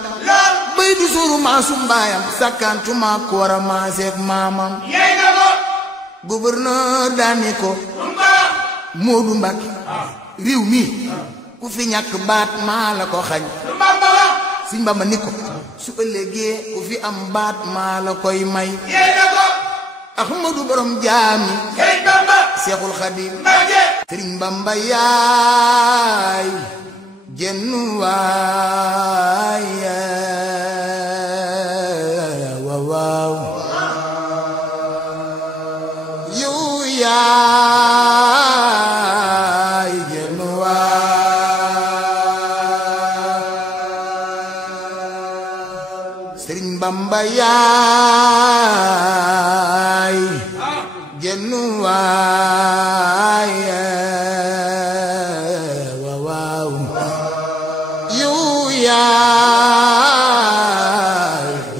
bay du suru maa sumbaayam sakkantuma ko war a maaseek maamam gouverneur daani ko Moodu Mbàkke réew mi ku fi ñàkk baat maa la ko xañ Sëñ Bamba ni ko su ëllëgee ku fi am baat maa la koy may Ahmadu borom jaami Seexul Xadiim Sëriñ Bamba yaay jenn waay waaw yow yaay jenn waay Sëriñ Bamba yaay jenn waay waaw yow yaay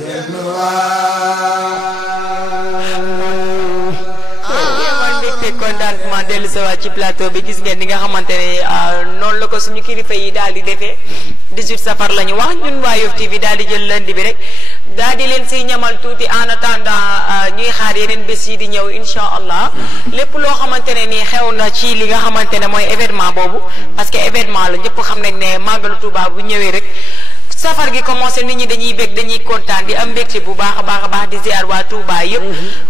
jenn waay dellu sa waat ci plateau bi gis ngeen ni nga xamante ne noonu la ko suñu kilifa yi daal di defee 18 safar la ñu wax ñun waa Yoff TV daal di jël lundi bi rek daal di leen siy ñamal tuuti en attendant ñuy xaar yeneen bés yi di ñëw incha allah lépp loo xamante ne nii xew na ci li nga xamante ne mooy événement boobu parce que événement la ñëpp xam nañ ne màggalu Tuuba bu ñëwee rek safar gi commencé nit ñi dañuy bég dañuy kontaan di am mbégte bu baax a baax di ziar waa Touba yëpp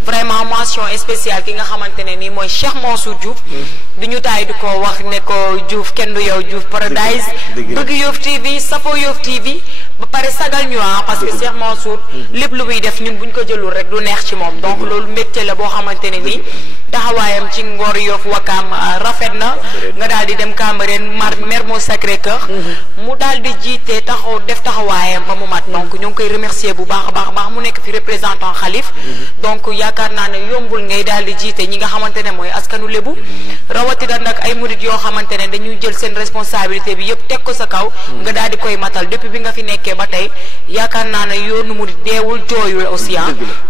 vraiment mention spéciale ki nga xamante ne nii mooy Cheikh Mansour Diouf du ñu taay di ko wax ne ko Diouf kenn du yow Diouf Paradise bëgg Yoff TV safo Yoff TV ba pare sagal ñu parce que Cheikh Mansour lépp lu muy def ñun buñ ko jëlul rek du neex ci moom donc loolu mbégte la boo xamante ne nii taxawaayam ci Ngor Yoff Wakam rafet na nga daal di dem Cambérène Mermoz Sacré-Cœur mu daal di jiite def taxawaayam ba mu mat donc ñu ngi koy remercier bu baax a baax mu nekk fi représentant xalif donc yaakaar naa ne yombul ngay daal di jiite ñi nga xamante ne mooy askanu lébu rawatina nag ay murit yoo xamante ne dañuy jël seen responsabilité bi yëpp teg ko sa kaw nga daal di koy matal depuis bi nga fi nekkee ba tey yaakaar naa ne yoonu murit deewul jooyul aussi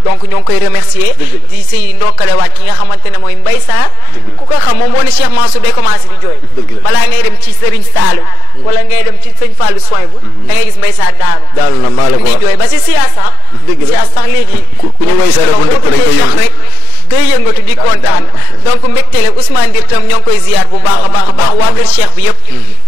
donc ñoo ngi koy remercier di si ndokkalewaat ki nga xamante ne mooy Mbaye Sarr ku ko xam moom moo ne Cheikh Mansour day commencé di jooy balaa ngay dem ci Serigne Saliou wala ngay dem ci Sëñ Fallou soin bu da ngay gis Mbaye Sarr daanu na maa la ko di jooy ba si siyaasa sax léegi ku ñu way sa rek day yëngatu di kontaan donc mbégte la Ousmane Ndir tam ñoo ngi koy ziar bu baax a baax waa kër Cheikh bi yëpp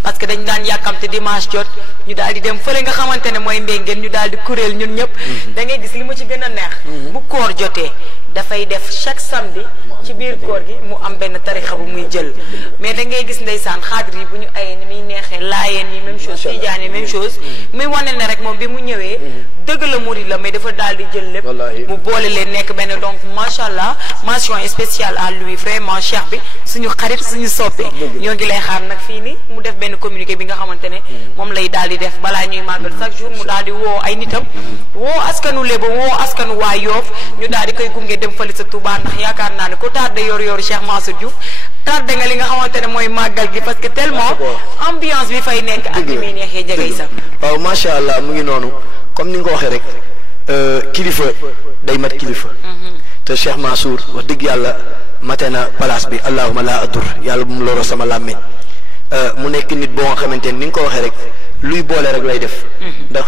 parce que dañ daan yàkkamte dimanche jot ñu daal di dem fële nga xamante ne mooy mbéngeen ñu daal di kuréel ñun ñëpp da ngay gis li ma ci gën a neex bu koor jotee dafay def chaque samedi ci biir koor gi mu am benn tarixa bu muy jël mais da ngay gis ndeysaan xaadir yi bu ñu ayee ni muy neexee laayeen yi même chose tijaan yi même chose muy wane ne rek moom bi mu ñëwee dëgg la murid la mais dafa daal di jël lépp mu boole leen nekk benn donc macha allah mention spéciale à lui vraiment cheikh bi suñu xarit suñu soppe ñoo ngi lay xaar nag fii ni mu def benn communiqué bi nga xamante ne moom lay daal di def balaa ñuy màggal chaque jour mu daal di woo ay nitam woo askanu lébu woo askanu waa Yoff ñu daal di koy gunge dem fële sa Touba ndax yaakaar naa ne ku tardé yor Cheikh Mansour Diouf tardé nga li nga xamante ne mooy màggal gi parce que tellement ambiance bi fay nekk ak li muy neexee jegey sax waaw macha allah mu ngi noonu comme ni nga ko waxee rek kilifa day mat kilifa te Cheikh Mansour wax dëgg yàlla mate na place bi allahuma la adur yàlla bu mu loro sama làmmiñ mu nekk nit boo nga xamante ni nga ko waxee rek luy boole rek lay def ndax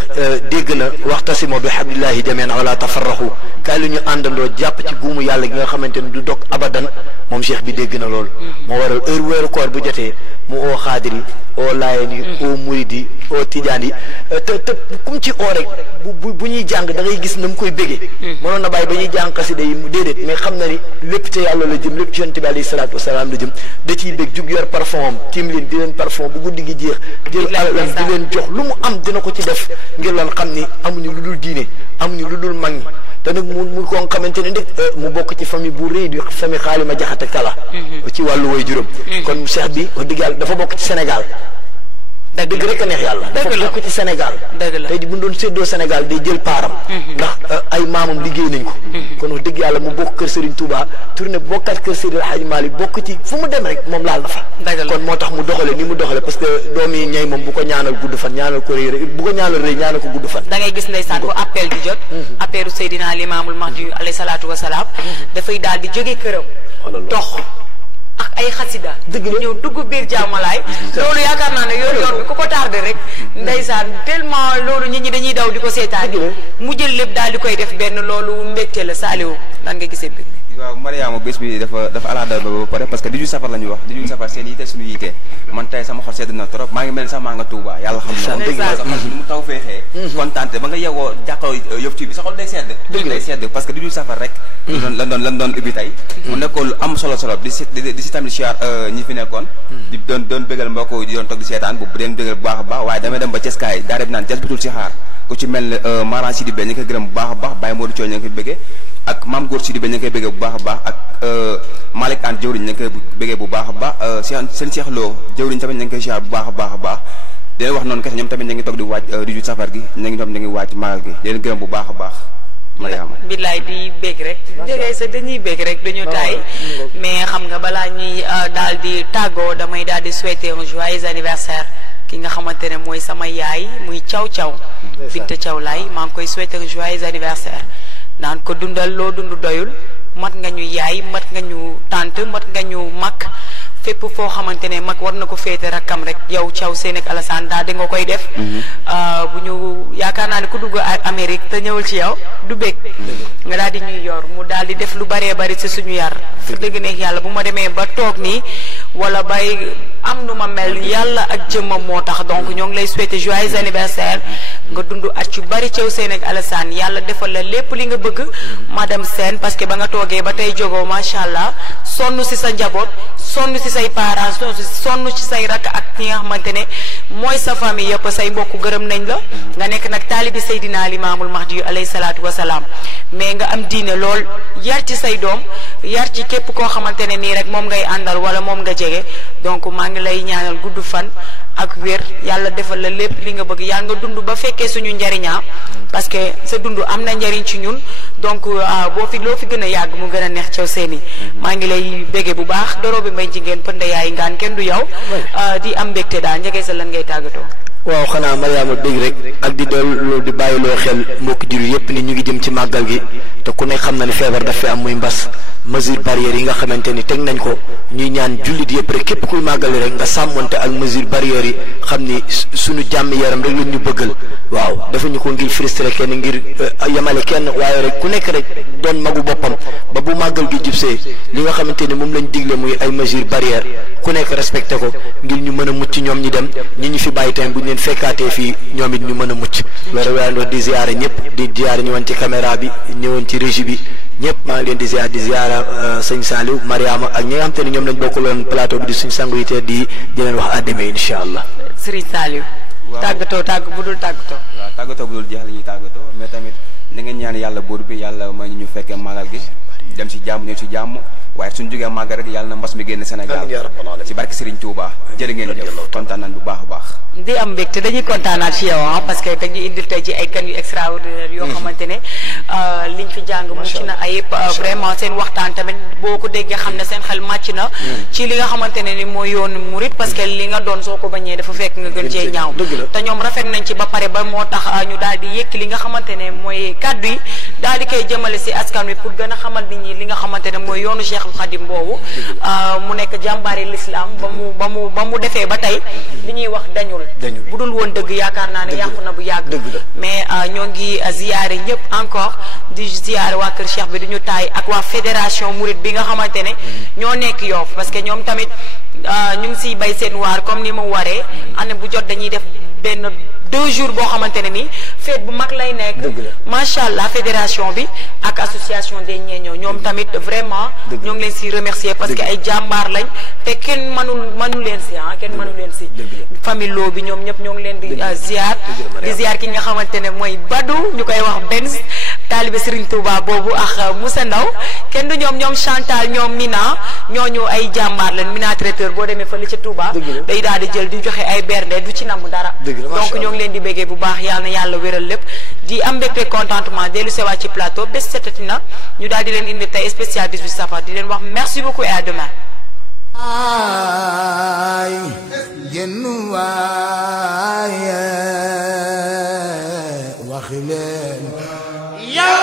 dégg na waxtasimo bi hablillahi jamian wala tafarraxu kaay lu ñu àndandoo jàpp ci guumu yàlla gi nga xamante ni du dog abadan moom cheikh bi dégg na loolu moo waral heure weeru koor bu jotee mu oo xaadir yi oo laayeen yi oo murid yi oo tijaan yi te kum ci oo rek bu ñuy jàng da ngay gis na mu koy bégee mënoon na bàyyi ba ñuy jàng xasida yi déedéet mais xam na ni lépp ci yàlla la jëm lépp ci yonent bi alayhi salaatu wasalaam la jëm da ciy bég jug yor parfum am tiim leen di leen parfum bu guddi gi jeex jël alalam di leen jox lu mu am dina ko ci def ngir lan xam ni amuñu lu dul diine amuñu lu dul mag ñi te nag mu ko xamante ne nag mu bokk ci famille bu rëy di famille Xaalima Jaxate Kala ci wàllu way juróom kon cheikh bi wax dëgg yàlla dafa bokk ci Sénégal dëgg rek a neex yàlla dafa bokk ci Sénégal tey di bu doon séddoo Sénégal day jël paaram ndax ay maamam liggéey nañ ko kon wax dëgg yàlla mu bokk kër Serigne Touba tourné bokkat kër Serigne Hadji Malick bokk ci fu mu dem rek moom laal na fa kon moo tax mu doxale ni mu doxale parce que doomi ñay moom bu ko ñaanal gudd fan ñaanal ko rëy bu ko ñaanal rëy ñaanal ko gudd fan da ngay gis ndeysaan ko appel di jot appelu Seydina Limaamul Mahdi alayhi salaatu wasalaam dafay daal di jóge këram dox ak ay xasida ñëw dugg biir jàmmalaay loolu yaakaar naa ne yoon bi ku ko tardé rek ndeysaan tellement loolu nit ñi dañuy daw di ko seetaan mu jël lépp daal di koy def benn loolu mbégte la Saliou lan nga gisee mbir mi waaw Mariama bés bi dafa ala daw ba pare parce que 18 safar la ñuy wax 18 safar seen yite suñu yite man tey sama xol sedd na trop maa ngi mel sax maa nga Touba yàlla xam na dëgg la sax mu taw feexee kontaante ba nga yewoo jàkko Yoff TV sa xol day sedd day sedd parce que 18 safar rek lan doon ubbi tey mu nekkoon lu am solo di si tamit siyaar ñi fi nekkoon di doon bégal mbokk di doon toog di seetaan bu deen bégal bu baax a baax waaye damay dem ba Ceskaay daa def naan jas butul si xaar ku ci mel ne Maran Sidibé ñu ngi koy gërëm bu baax a baax Baye Modou Thioy ñu ngi koy bëggee ak Mame Góor Sidibé ñu ngi koy bëggee bu baax a baax ak Malick Anne jëwriñ ñu ngi koy bëggee bu baax a baax seen Cheikh Lo jëwriñ tamit ñu ngi koy siyaar bu baax a baax a baax di leen wax noonu kese ñoom tamit ñu ngi toog di waaj 18 safar gi ñu ngi waaj magal gi di leen gërëm bu baax a baax Mariama billaay di bég rek jógee sa dañuy bég rek duñu taay mais xam nga balaa ñuy daal di tàggoo damay daal di souhaiter un joyeux anniversaire ki nga xamante ne mooy sama yaay muy Thiaw Binta Thiaw laay maa ngi koy souhaiter un joyeux anniversaire naan ko dundal loo dund doyul mat nga ñu yaay mat nga ñu tante mat nga ñu mag fépp foo xamante ne mag war na ko féete rakkam rek yow Thiaw Sène ak Alassane daal di nga koy def bu ñu yaakaar naa ne ku dugg Amérique te ñëwul ci yow du bég nga daal di ñuy yor mu daal di def lu baree bari ci suñu yar fu dëgg neex yàlla bu ma demee ba toog nii wala bay am nu ma mel yàlla ak jëmmam moo tax donc ñoo ngi lay souhaiter joyeux anniversaire nga dund at yu bari Thiaw Sène ak Alassane yàlla defal la lépp li nga bëgg madame Sène parce que ba nga toogee ba tey jógoo macha allah sonn ci sa njaboot sonn ci say parents sonn ci say rakk ak ñi nga xamante ne mooy sa famille yëpp say mbokk gërëm nañ la nga nekk nag taalibi Seydina Limaamul Mahdi yu alayhi salaatu wasalaam mais nga am diine lool yar ci say doom yar ci képp koo xamante ne nii rek moom ngay àndal wala moom nga jege donc maa ngi lay ñaanal gudd fan ak wér yàlla defal la lépp li nga bëgg yaa nga dund ba fekkee suñu njariñaa parce que sa dund am na njariñ ci ñun donc loo fi gën a yàgg mu gën a neex Thiaw Sène maa ngi lay béggee bu baax doroo bi mbay jigéen pënda yaay ngaan kenn du yow di am mbégte daal njegee sa lan ngay tàggatoo waaw xanaa Mariama dégg rek ak di dellu di bàyyiloo xel mbokki jur yépp ni ñu ngi jëm ci màggal gi te ku ne xam na ni feebar daf fi am muy mbas mesure barrière yi nga xamante ni teg nañ ko ñuy ñaan jullit yëpp rek képp kuy màggali rek nga sàmmonte ak mesure barrière yi xam ni suñu jàmm yaram rek lañ ñu bëggal waaw dafa ñu ko ngir frustré kenn ngir yemale kenn waaye rek ku nekk rek doon magu boppam ba bu màggal gi jubsee li nga xamante ni moom lañ digle muy ay mesure barrière ku nekk respecté ko ngir ñu mën a mucc ñoom ñi dem ñi ñu fi bàyyi tamit bu ñu leen fekkaatee fii ñoom it ñu mën a mucc loolu waaye di ziare ñëpp di ziare ñëwoon ci caméra bi ñëwoon ci régie bi ñëpp maa ngi leen di ziara sëñ Saliou Mariama ak ñi nga xam te ne ñoom lañ bokkaloon plateau bi di suñ sangu yi te di leen wax à demain incha allah. Serigne Saliou. waaw tàggatoo bu dul tàggatoo. waaw tàggatoo bu dul jeex la ñuy tàggatoo mais tamit na ngeen ñaan yàlla buur bi yàlla may ñu fekkee màggal gi dem si jàmm ñëw si jàmm waaye suñu jógee màggal rek yàlla na mbas mi génn Sénégal ci barke Serigne Touba jërë ngeen jëf kontaan nañ bu baax a baax. di am mbégte dañuy kontaanaat ci yow parce que dañuy indil tey ci ay gan yu extraordinaire yoo xamante ne liñ fi jàng mucc na ayib vraiment seen waxtaan tamit boo ko déggee xam ne seen xel màcc na ci li nga xamante ne ni mooy yoonu murit parce que li nga doon soo ko bañee dafa fekk nga gën cee ñaaw te ñoom rafet nañ ci ba pare ba moo tax ñu daal di yëkk li nga xamante ne mooy kaddu yi daal di koy jëmale si askan wi pour gën a xamal nit ñi li nga xamante ne mooy yoonu Cheikhul Khadim boobu mu nekk jàmbaari l'islam ba mu defee ba tey li ñuy wax dañul bu dul woon dëgg yaakaar naa ne yàqu na bu yàgg mais ñoo ngi ziyaare ñëpp encore di ziyaare waa kër Cheikh bi du ñu taay ak waa fédération Mouride bi nga xamante ne ñoo nekk Yoff parce que ñoom tamit ñu ngi siy bay seen waar comme ni mu waree année bu jot dañuy def benn 2 jours boo xamante ne ni fête bu mag lay nekk macha allah fédération bi ak association des ñeeñoo ñoom tamit vraiment ñoo ngi leen si remercier parce que ay jàmbaar lañ te kenn mënu leen si kenn mënu leen si famille loo bi ñoom ñëpp ñoo ngi leen di ziar ki nga xamante ne mooy Badou ñu koy wax Benz taalibe Serigne Touba boobu ak Moussa Ndaw kenn du ñoom Chantal ñoom Mina ñooñu ay jàmbaar lañ Mina traiteur boo demee fële ca Touba day daal di jël di joxe ay bernde du ci namm dara donc ñoo ngi leen di béggee bu baax yàlla na yàlla wéral lépp di am mbégte contentement dellu sewaat ci plateau bés setati na ñu daal di leen indi tey spécial 18 safar di leen wax merci beaucoup et à demain genn waaye wax leen yow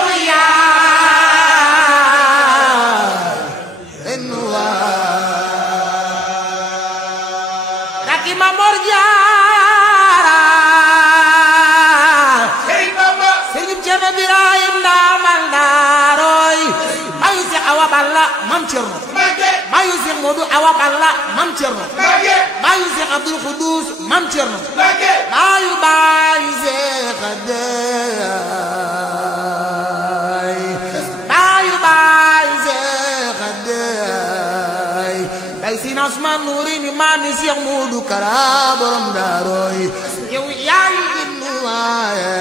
genn waay raki ma mor jaara sëriñ Cerno Birahim ndaamal daarooy mayu si awa balla mam Cerno mayu si Modu awa balla mam Cerno mayu si Abdul Xudus mam Cerno mayu bayu si xadeey mayu bayu si xadeey bay si Usmaan Nuuri ni maami si Modu Kara borom daarooy yow yaay inu waaye